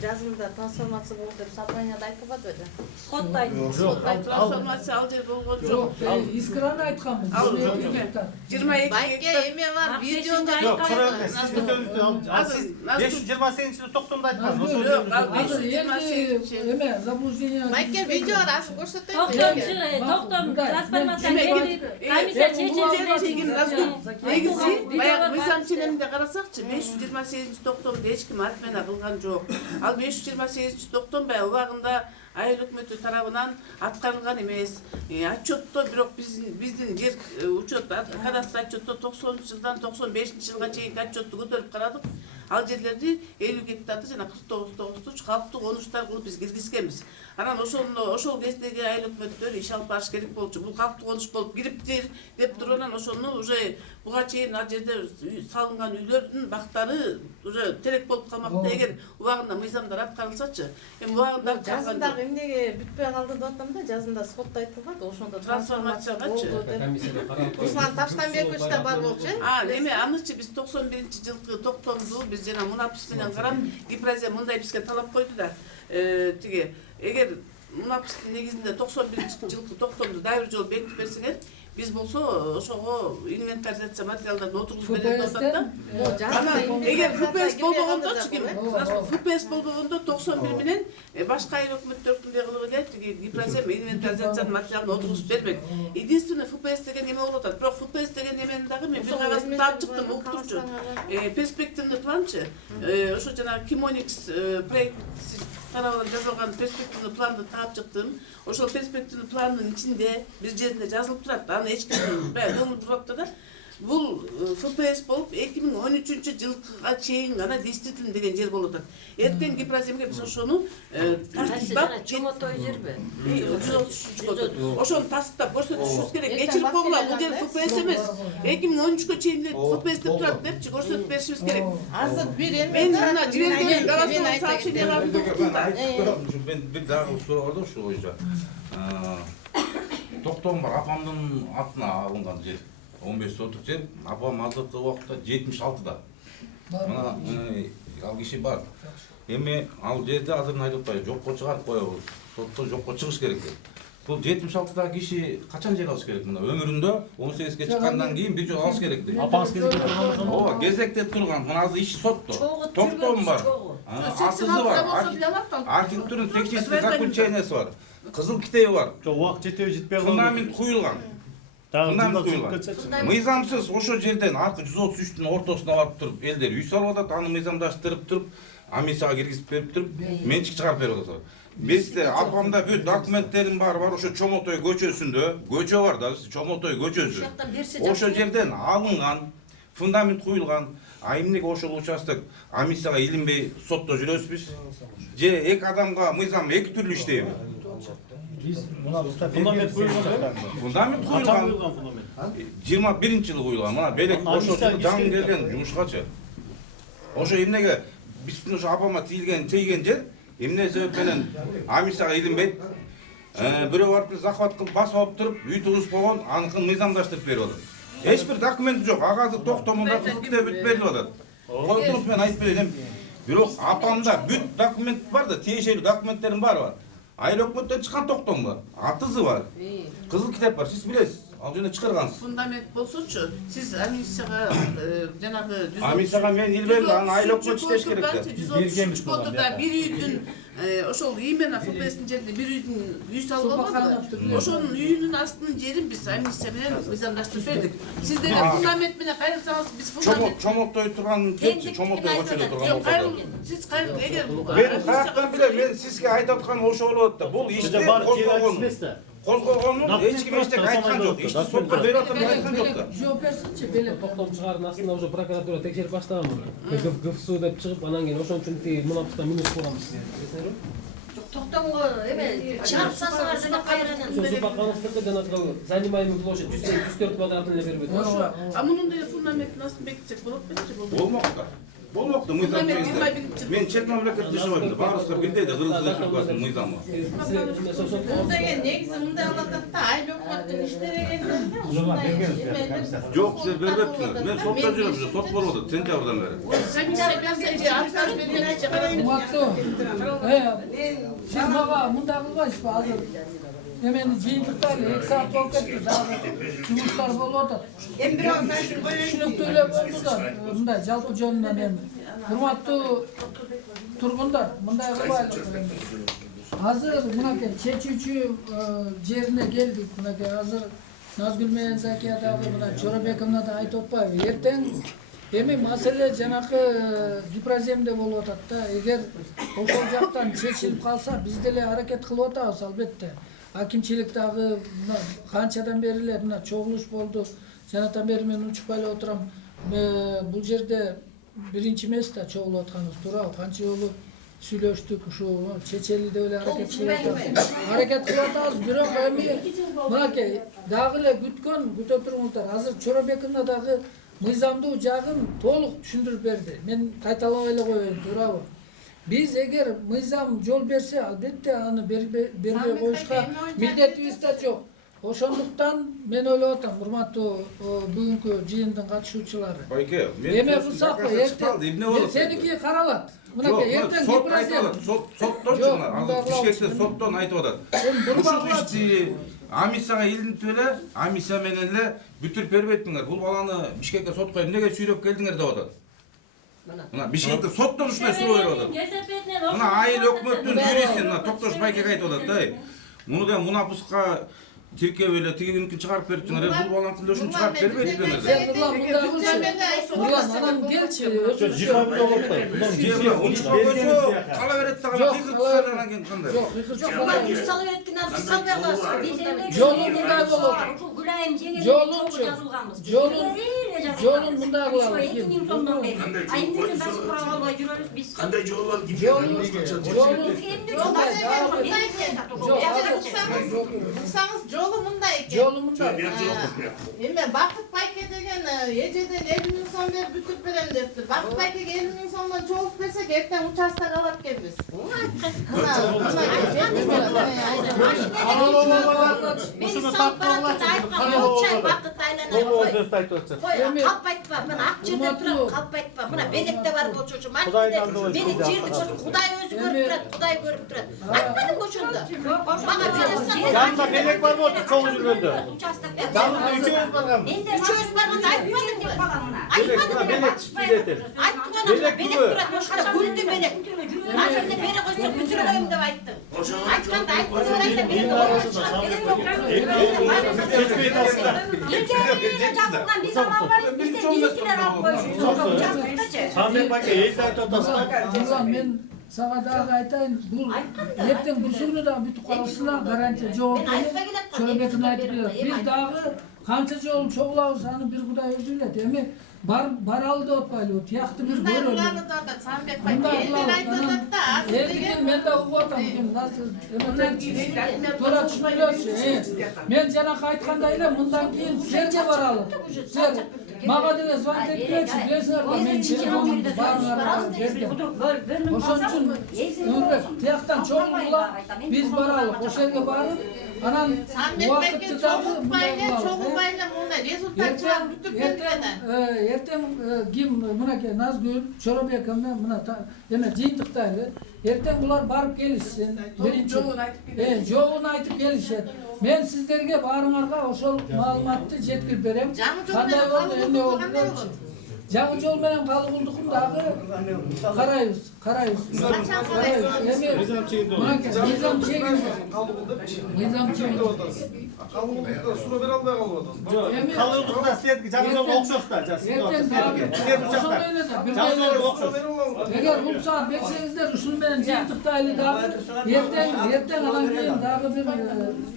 жазында трансформация болду деп собранияда айтылбады беле? Сотто айтылды. Трансформация ал жер болгон жок. Искренне айтканбыз. 22 Байке эме бар, видео Жок, азыр 528-жылы токтомдо айткан. Азыр эме заблуждение. Байке видео бар, азыр көрсөтөйүн. Токтом трансформация комиссия чечилди. Негизи баягы мыйзам ченеминде карасакчы, 528 токтомду эч ким ат менен кылган жок. Ал 528 токтом баягы убагында айыл өкмөтү тарабынан аткарылган эмес. Отчетто бирок биздин жер учет кадастр отчетто 90-жылдан 95-жылга чейинки отчетту көтөрүп карадык. Ал жерлерди 50 гектарды жана 49 калктык конуштар кылып биз киргизгенбиз. Анан ошол кездеги айыл өкмөттөр иш алып барыш керек болчу. Бул калктык конуш болуп кириптир деп туруп анан ошону уже буга чейин ал жерде салынган үйлөрдүн бактары уже терек болуп калмакта. Эгер убагында мыйзамдар аткарылсачы, эми убагында жазында эмнеге бүтпөй калды деп атам да, жазында сотто айтылбады, ошондо трансформациягачы. Руслан Таштанбекович да бар болчу. Эме анычы биз 91-жылкы токтомду биз жана мунапис менен карап, Гипразия мындай бизге талап койду да, тиги эгер мунапистин негизинде 91-жылкы токтомду дагы бир жолу бекитип берсеңер, Биз болсо ошого инвентаризация материалдарын отургузуп берет деп атат да. Анан эгер ФПС болбогондочу ФПС болбогондо 91 менен башка айыл өкмөттөрдүндөй кылып эле тиги гипрозем инвентаризация материалын отургузуп бербек. Единственное ФПС деген эме болуп атат. Бирок ФПС деген эмени дагы мен бир кагазды таап чыктым, уктурчу. Перспективный планчы. Ошо жанагы Кимоникс проект тарабынан жазылган перспективный планды таап чыктым. Ошол перспективный пландын ичинде бир жеринде жазылып турат. Аны эч ким баягы көңүл буруп да. Бул ФПС болуп 2013-жылга чейин гана действительно деген жер болуп атат. Эртең гипроземге биз ошону тастыктап чоңотой жерби? 133 ошону тастыктап көрсөтүшүбүз керек. Кечирип койгула, бул жер ФПС эмес. 2013-га чейин ФПС деп турат депчи көрсөтүп беришибиз керек. Азыр бир эме Мен жана жиберген голосовой сообщенияларды уктум да. Мен бир дагы суроо бар да ушул боюнча. Токтом бар, апамдын атына алынган жер. 15 соток жер, апам азыркы убакытта 76-да. Мына ал киши бар. Эми ал жерди азыр айтып атпайбы, жокко чыгарып коебуз. Сотто жокко чыгыш керек деп. Бул 76-дагы киши качан жер алыш керек мына? Өмүрүндө 18ге чыккандан кийин бир жол алыш керек деп. Апаңыз кезекте турган. Ооба, кезекте турган. Мына азыр иши сотто. Токтом бар. Атызы бар. Архитектурный технический заключениясы бар. Кызыл китеби бар. Жок, убакыт жетеби жетпей калды. Фундамент куюлган. Мыйзамсыз ошо жерден аркы 133-түн ортосуна барып туруп, элдер үй салып атат, аны мыйзамдаштырып туруп, амисага киргизип берип туруп, менчик чыгарып берип атат. Бизде апамда бүт документтерим бар, ошо Чомотой көчөсүндө, көчө бар да, Чомотой көчөсү. Ошо жерден алынган, фундамент куюлган, а эмнеге ошол участок амисага илинбей сотто жүрөбүз биз? Же эки адамга мыйзам эки түрлүү иштейби? Фундамент куюлган. Фундамент куюлган. 21-жылы куюлган. Мына белек ошо жаңы келген жумушкачы. Ошо эмнеге биздин ошо апама тийген жер эмне себеп менен амисага илинбейт? Бирөө барып захват кылып басып алып туруп, үй тургузуп койгон, аныкын мыйзамдаштырып берип атат. Эч бир документ жок, агазы токтомунда кызыл китеп бүт берилип атат. Койдуңуз мен айтып берем. Бирок апамда бүт документ бар да, тиешелүү документтерим бар. Айыл өкмөттөн чыккан токтом бар, атызы бар, кызыл китеп бар, сиз билесиз. Ал жерде чыгаргансыз. Фундамент болсочу, сиз амисага жанагы амисага мен илбейм, аны айыл өкмөт иштеш керек да. 133 фотода бир үйдүн ошол именно ФПСтин жеринде бир үйдүн үй салып алган. Ошонун үйүнүн астынын жерин биз амисия менен мыйзамдаштырып бердик. Сиз деле фундамент менен кайрылсаңыз биз фундамент Чомоттой турган жерчи, Чомоттой көчөдө турган болсо. Сиз кайрыл эгер Мен каяктан билем, мен сизге айтып атканым ошо болот да. Бул иште козгогонун эч ким эчтеке айткан жок. Ишти сотко берип атам деп айткан жок да. Жооп берсинчи, беле. Токтом чыгаардын астында уже прокуратура текшерип баштаган муну. ГФСУ деп чыгып, анан кийин ошон үчүн тиги мунапыстан минус кылганбыз. Токтомго эме чыгарып салсаңар жана кайрадан. Ошо Бакановдуку жанагы занимаемый площадь 104 квадратный бербейт. А мунун деле фундаменттин астын бекитсек болот белчи? Болмокта. Болмокта мыйзам чейинде. Мен чет мамлекетте жашабайм да. Баарыбызга бирдей да Кыргыз Республикасынын мыйзамы. Бул деген негизи мындай болот да, айыл өкмөттүн иштери Жок, силер бербептиңер. Мен сотто жүрөм, сот болуп атат сентябрдан бери. Сиз мага мындай кылбайсызбы азыр? Эмени жыйынтыктап 2 саат болуп кетти, дагы жумуштар болуп атат. Эми бирок түшүнүктүү эле болду да, мындай жалпы жөнүнөн эми. Урматтуу тургундар, мындай кылбайлы. Азыр мынакей чечүүчү жерине келдик. Мынакей азыр Назгүл менен Закия дагы мына Жоробековна да айтып атпайбы? Эртең эми маселе жанакы гипроземде болуп атат да. Эгер ошол жактан чечилип калса, биз деле аракет кылып атабыз албетте. Акимчилик дагы канчадан бери эле мына чогулуш болду. Жанатан бери мен учпай эле отурам. Бул жерде биринчи эмес да чогулуп атканыбыз туурабы? Канча жолу сүйлөштүк, ушу чечели деп эле аракет кылып атабыз. Аракет кылып атабыз, бирок эми мынакей дагы эле күтө туруңуздар. Азыр Чоробековна дагы мыйзамдуу жагын толук түшүндүрүп берди. Мен кайталабай эле коеюн, туурабы? Биз эгер мыйзам жол берсе, албетте аны бербей коюшка милдетибиз да жок. Ошондуктан мен ойлоп атам, урматтуу бүгүнкү жыйындын катышуучулары. Байке, эме кылсакпы, эртең сеники каралат. Мынакей эртең сот айтып атат, сотточу мына, азыр Бишкекте соттон айтып атат. Ушул ишти Амисага илинтип эле, Амиса менен эле бүтүрүп бербейттиңер. Бул баланы Бишкекке сотко эмнеге сүйрөп келдиңер деп атат. Мына Бишкекте соттон ушундай суроо берип атат. Мына айыл өкмөттүн юристи мына Токтош Байкек айтып атат да. Муну да мунапуска тиркеп эле тигиники чыгарып бериптиңер. Бул баланыкын ушуну чыгарып бербейдиңер. Нурлан анан келчи. Кала берет дагы кыйкырып анан кийин кандай? Жок, сала береткен ал салбай каласың. Жолун мындай болот. Жолун мындай кылалы. Кандай жол бар? Кылсаңыз жолу мындай экен. Жолу мындай. Эме Бакыт Байке деген эжеден 50 миң сом берип бүтүп берем дептир. Бакыт Байкеге 50 миң сомдон жооп берсек, эртең участок алат экенбиз. Калп айтпа, мен ак жерде турам, калп айтпа. Мына Бенекте бар болчу, мени жерди көрсө Кудай өзү көрүп турат, Кудай көрүп турат. Айтпадым ошондо. Мага бересиң. Жанында Бенек бар болду, чоң жүргөндө. Жанында үчөөбүз барганбыз. Менде үчөөбүз барганда айтпадым деп баган. Айтпадым. Бенек түшпөйт. Айттым, Бенек турат, ошондо күлдү Бенек. Азырда бере койсо бүтүрүп коем деп айттым. Айтканда айттым, айта Бенек Мен сага дагы айтайын, бул эртең бурсугуну дагы бүтүп калышсыңар, гарантия жок экен. Чөбөтүн айтып берет. Биз дагы канча жолу чогулабыз, аны бир Кудай өзү билет. Эми баралы деп атпайлыбы, тиякты бир көрөлү. Мен да угуп атам, туура түшүнбөйсү. Мен жанакы айткандай эле мындан кийин силерге баралы. Силер мага деле звонить этип келчи, билесиңер да, мен телефонумду баарыңарга бердим. Ошон үчүн Нурбек, тияктан чогулгула, биз баралы, ошол жерге барып, анан убакытты дагы эртең ким мынакей Назгүл, Чоробек мына эме жыйынтыктайлы. Эртең булар барып келишсин. Биринчи жолун айтып келишет. Мен сиздерге баарыңарга ошол маалыматты жеткирип берем. Кандай болду, эмне болду? Жаңы жол менен Калыгулдукун дагы карайбыз. Низам чегиз. Калыгулдукта суроо бере албай калып атасың. Калыгулдукта силердики жаңы жолго окшош да. Эгер уруксаат берсеңиздер, ушуну менен жыйынтыктайлы дагы эртең анан кийин дагы бир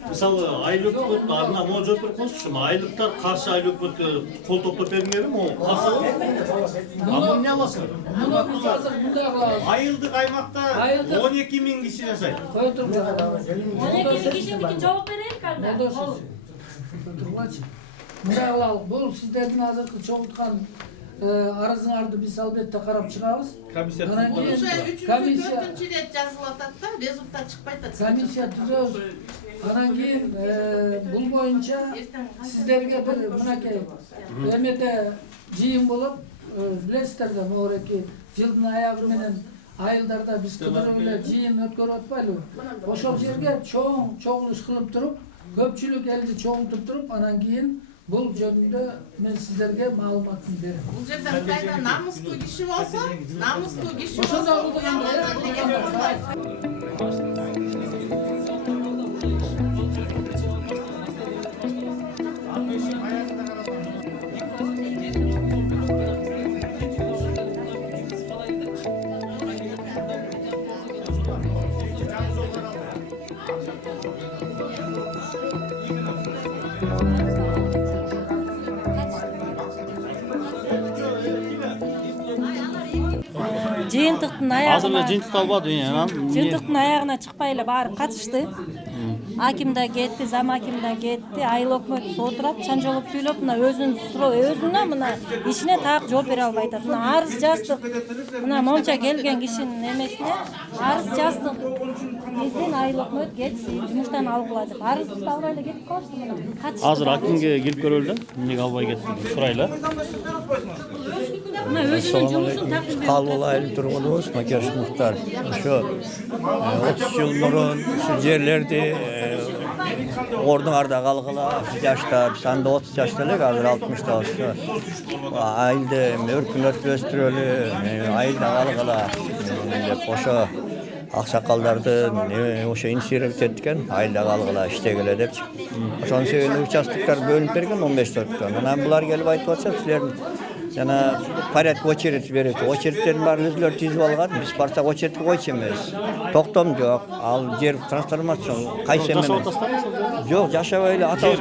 Мисалы айыл өкмөт арына могу жооп берип коюңузчу. Айылдыктар каршы айыл өкмөткө кол топтоп бериңерби, могу каршы Амон не аласың? Айылдык аймакта 12 миң киши жашайт. 12 кишиники жооп берейик анда. Мындай кылалы, бул сиздердин азыркы чогулткан арызыңарды биз албетте карап чыгабыз. Уже 3-4 рет жазылып атат да, результат чыкпай атат. Комиссия түзөбүз. Анан кийин бул боюнча сиздерге бир мынакей эмете жыйын болот. Билесиздер да, могуреки жылдын аягы менен айылдарда биз кыдырып эле жыйын өткөрүп атпайлыбы? Ошол жерге чогулуш кылып туруп, көпчүлүк элди чогултуп туруп, анан кийин бул жөнүндө мен сиздерге маалыматын берем. Бул жерде кытайда намустуу киши болсо, ошондо Жыйынтыктын аягына. Азыр жыйынтыкты албады, Жыйынтыктын аягына чыкпай эле барып катышты. Аким да кетти, зам аким да кетти, айыл өкмөтү отурат, чанжолуп сүйлөп, мына өзүнө мына ишине так жооп бере албай атат. Мына арыз жаздык. Мына монча келген кишинин эмесине арыз жаздык. Биздин айыл өкмөт кетсин, жумуштан алгыла деп. Арызды албай эле кетип калышты мына. Азыр акимге келип көрөлү да, эмнеге албай кетти, сурайлы. Мына өзүнүн жумушун такыр берип Калуулайып тургунубуз Макеш Муктар. Ошо 30 жыл мурун ушу жерлерди Orduңарda калгыла, жаштар, санда 30 жашта элек, азыр 60 болсо. Айылды өркүнөт өстүрөлү, айылда калгыла деп ошо аксакалдарды ошо инициировать эткен, айылда калгыла иштегиле депчи. Ошонун себебинен участоктор бөлүнүп берген 15 соттон. Анан булар келип айтып атса, силер жана порядок очередь берет. Очередтердин баарын өзүлөр түзүп алган. Биз барсак очередке койчу эмес. Токтом жок. Ал жер трансформация кайсы менен? Жок, жашабай эле атабыз.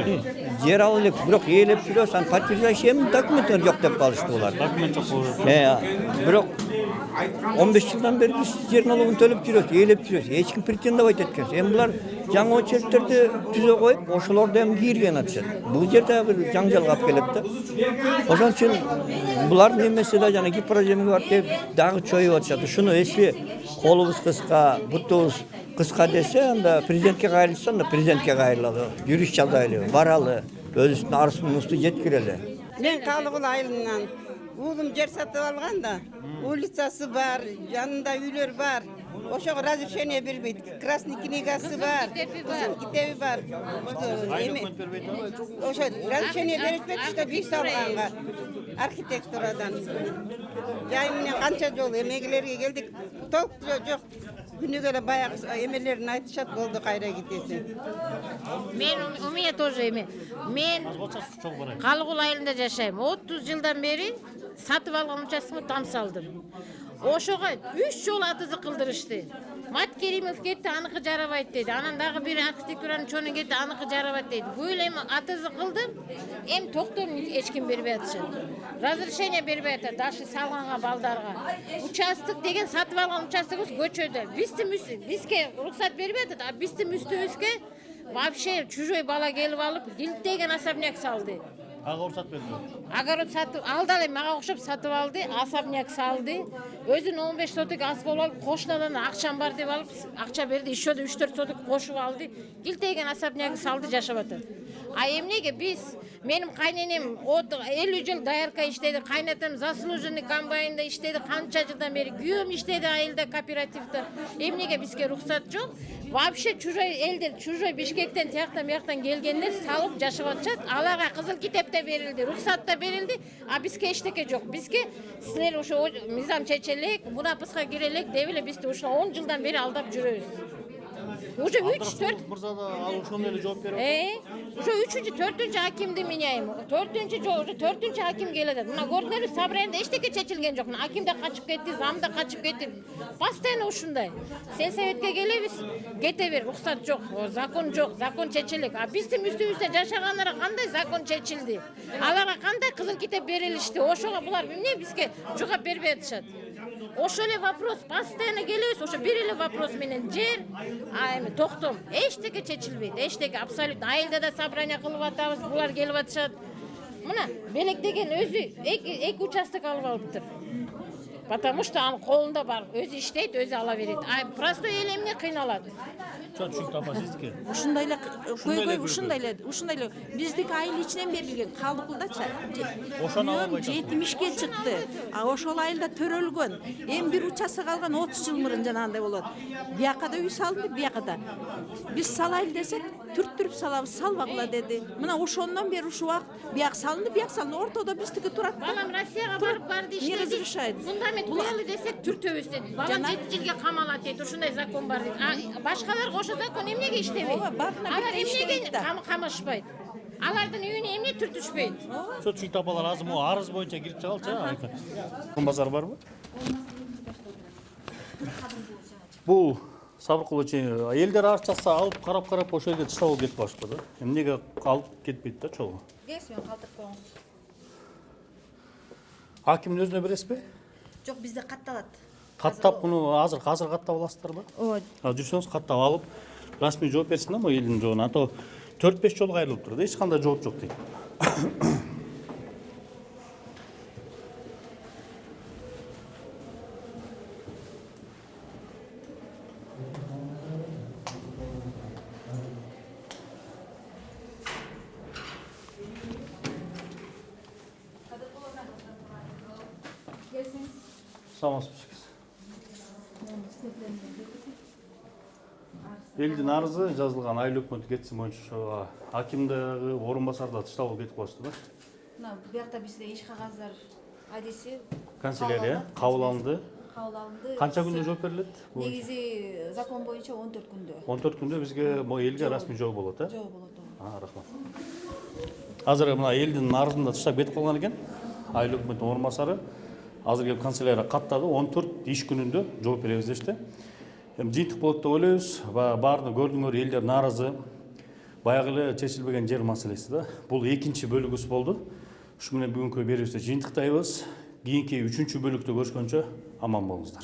Жер алып элек, бирок ээлеп жүрөбүз. Аны подтверждающий документтер жок деп калышты булар. Документ жок. Бирок 15 жылдан бери биз жер налогун төлөп жүрөбүз, ээлеп жүрөбүз. Эч ким претендовать эткенс. Эми булар жаңы очередтерди түзө коюп, ошолорду эми кийирген атышат. Бул жерде бир жаңжалга алып келет да. Ошон үчүн булардын эмеси да жана гипроземиги бар деп дагы чоюп атышат. Ушуну эсли колубуз кыска, бутубуз кыска десе, анда президентке кайрылса, анда президентке кайрылалы, жүрүш жазайлы, баралы, өзүнүн арыз-мунусту жеткирели. Мен Калыгул айылынан уулум жер сатып алган да. Улицасы бар, жанында үйлөр бар. Ошого разрешение бербейт. Красный книгасы бар, китеби бар. Ошо разрешение беришпейт, что бий салганга архитектурадан. Жай менен канча жол эмегелерге келдик. Толк жок. Күнүгө эле баягы эмелерин айтышат, болду кайра кетесиң. Мен у меня тоже эме. Мен Калыгул айылында жашайм. 30 жылдан бери сатып алган участкамды там салдым. Ошого 3 жол атызы кылдырышты. Мат Керимов кетти, аныкы жарабайт деди. Анан дагы бир архитектуранын чону кетти, аныкы жарабайт деди. Бул эми атызы кылдым. Эми токтом эч ким бербей атышат. Разрешение бербей атат, дашы салганга балдарга. Участок деген сатып алган участогубуз көчөдө. Бизге уруксат бербей атат, а биздин үстүбүзгө вообще чужой бала келип алып, дилтеген особняк салды. Огород сатып берди. Огород сатып алды, эле мага окшоп сатып алды, особняк салды. Өзүнүн 15 соток ас болуп алып, кошунадан акчам бар деп алып, акча берди, еще да 3-4 соток кошуп алды. Килтеген особняк салды, жашап атат. А эмнеге биз, менин кайненем 50 жыл даярка иштеди, кайнатам заслуженный комбайнда иштеди, канча жылдан бери күйөөм иштеди айылда кооперативде. Эмнеге бизге рухсат жок? Вообще чужой элдер, чужой Бишкектен, тияктан, бияктан келгендер салып жашап атышат. Аларга кызыл китеп да берилди, рухсат да берилди, а бизге эчтеке жок. Бизге силер ошо мыйзам чечелек, мунапыска кирелек деп эле бизди ошо 10 жылдан бери алдап жүрөбүз. Уже 3-4 мырза да ал ошондой эле жооп берип атат. Уже 3-4 акимди меняйм. 4 аким келет. Мына көрдүңөрбү, собранияда эчтеке чечилген жок. Аким да качып кетти, зам да качып кетти. Постоянно ушундай. Сельсоветке келебиз, кете бер, рухсат жок, закон жок, закон чечилек. А биздин үстүбүздө жашагандарга кандай закон чечилди? Аларга кандай кызыл китеп берилишти? Ошого булар эмне бизге жооп бербей атышат? Ошо эле вопрос, постоянно келебиз, ошо бир эле вопрос менен жер, эми токтом, эчтеке чечилбейт, эчтеке абсолютно. Айылда да собрание кылып атабыз, булар келип атышат. Мына Белек деген өзү эки участок алып алыптыр. Потому что анын колунда бар, өзү иштейт, өзү ала берет. А простой эл эмне кыйналат? Түшүнүктүү апа, сиздики. Ушундай эле көйгөй ушундай эле биздики айыл ичинен берилген Калыгулдачы. Ошону албайт. 70-ке чыкты. А ошол айылда төрөлгөн. Эми бир участок алган 30 жыл мурун жанагындай болот. Бияка да үй салынды, бияка да. Биз салайлы десек, түрттүрүп салабыз, салбагыла деди. Мына ошондон бери ушул убакыт бияк салынды, ортодо биздики турат. Балам Россияга барып барды иштеди. Фундамент коелы десек түртөбүз деди. Балам 7 жылга камалат деди. Ушундай закон бар деди. А башкаларга ошо закон эмнеге иштебейт? Алар эмнеге камашпайт? Алардын үйүнө эмне түртүшпөйт? Түшүнүктүү апалар, азыр могу арыз боюнча кирип чыгалчы. Базар барбы? Бул Сабыркулов элдер арыз жазса алып карап ошол жерде таштап алып кетип барышпы да? Эмнеге алып кетпейт да чогуу? Келсимен калтырып коюңуз. Акимдин өзүнө бересизби? Жок, бизде катталат. Каттап муну азыр каттап аласыздар ба? Ооба. Жүрсөңүз каттап алып, расмий жооп берсин да, могу элдин жообуна. А то 4-5 жолу кайрылып турат. Эч кандай жооп жок дейт. Саламатсызбы. Элдин арызы жазылган айыл өкмөтү кетиши боюнча ошо акимдеги орун басарды таштап кетип коюшту да. Мына буякта бизде иш кагаздар адреси Канцелярия кабыл алынды. Канча күндө жооп берилет? Негизи закон боюнча 14 күндө. 14 күндө бизге могу элге расмий жооп болот, э? Жооп болот. Рахмат. Азыр мына элдин арызында таштап кетип калган экен. Айыл өкмөтүнүн орун басары азыр келип канцелярия каттады, 14 иш күнүндө жооп беребиз дешти. Эми жыйынтык болот деп ойлойбуз. Баарын көрдүңөр, элдер нааразы. Баягы эле чечилбеген жер маселеси да. Бул экинчи бөлүгүбүз болду. Ушу менен бүгүнкү берүүбүздү жыйынтыктайбыз. Кийинки 3-бөлүктө көрүшкөнчө аман болуңуздар.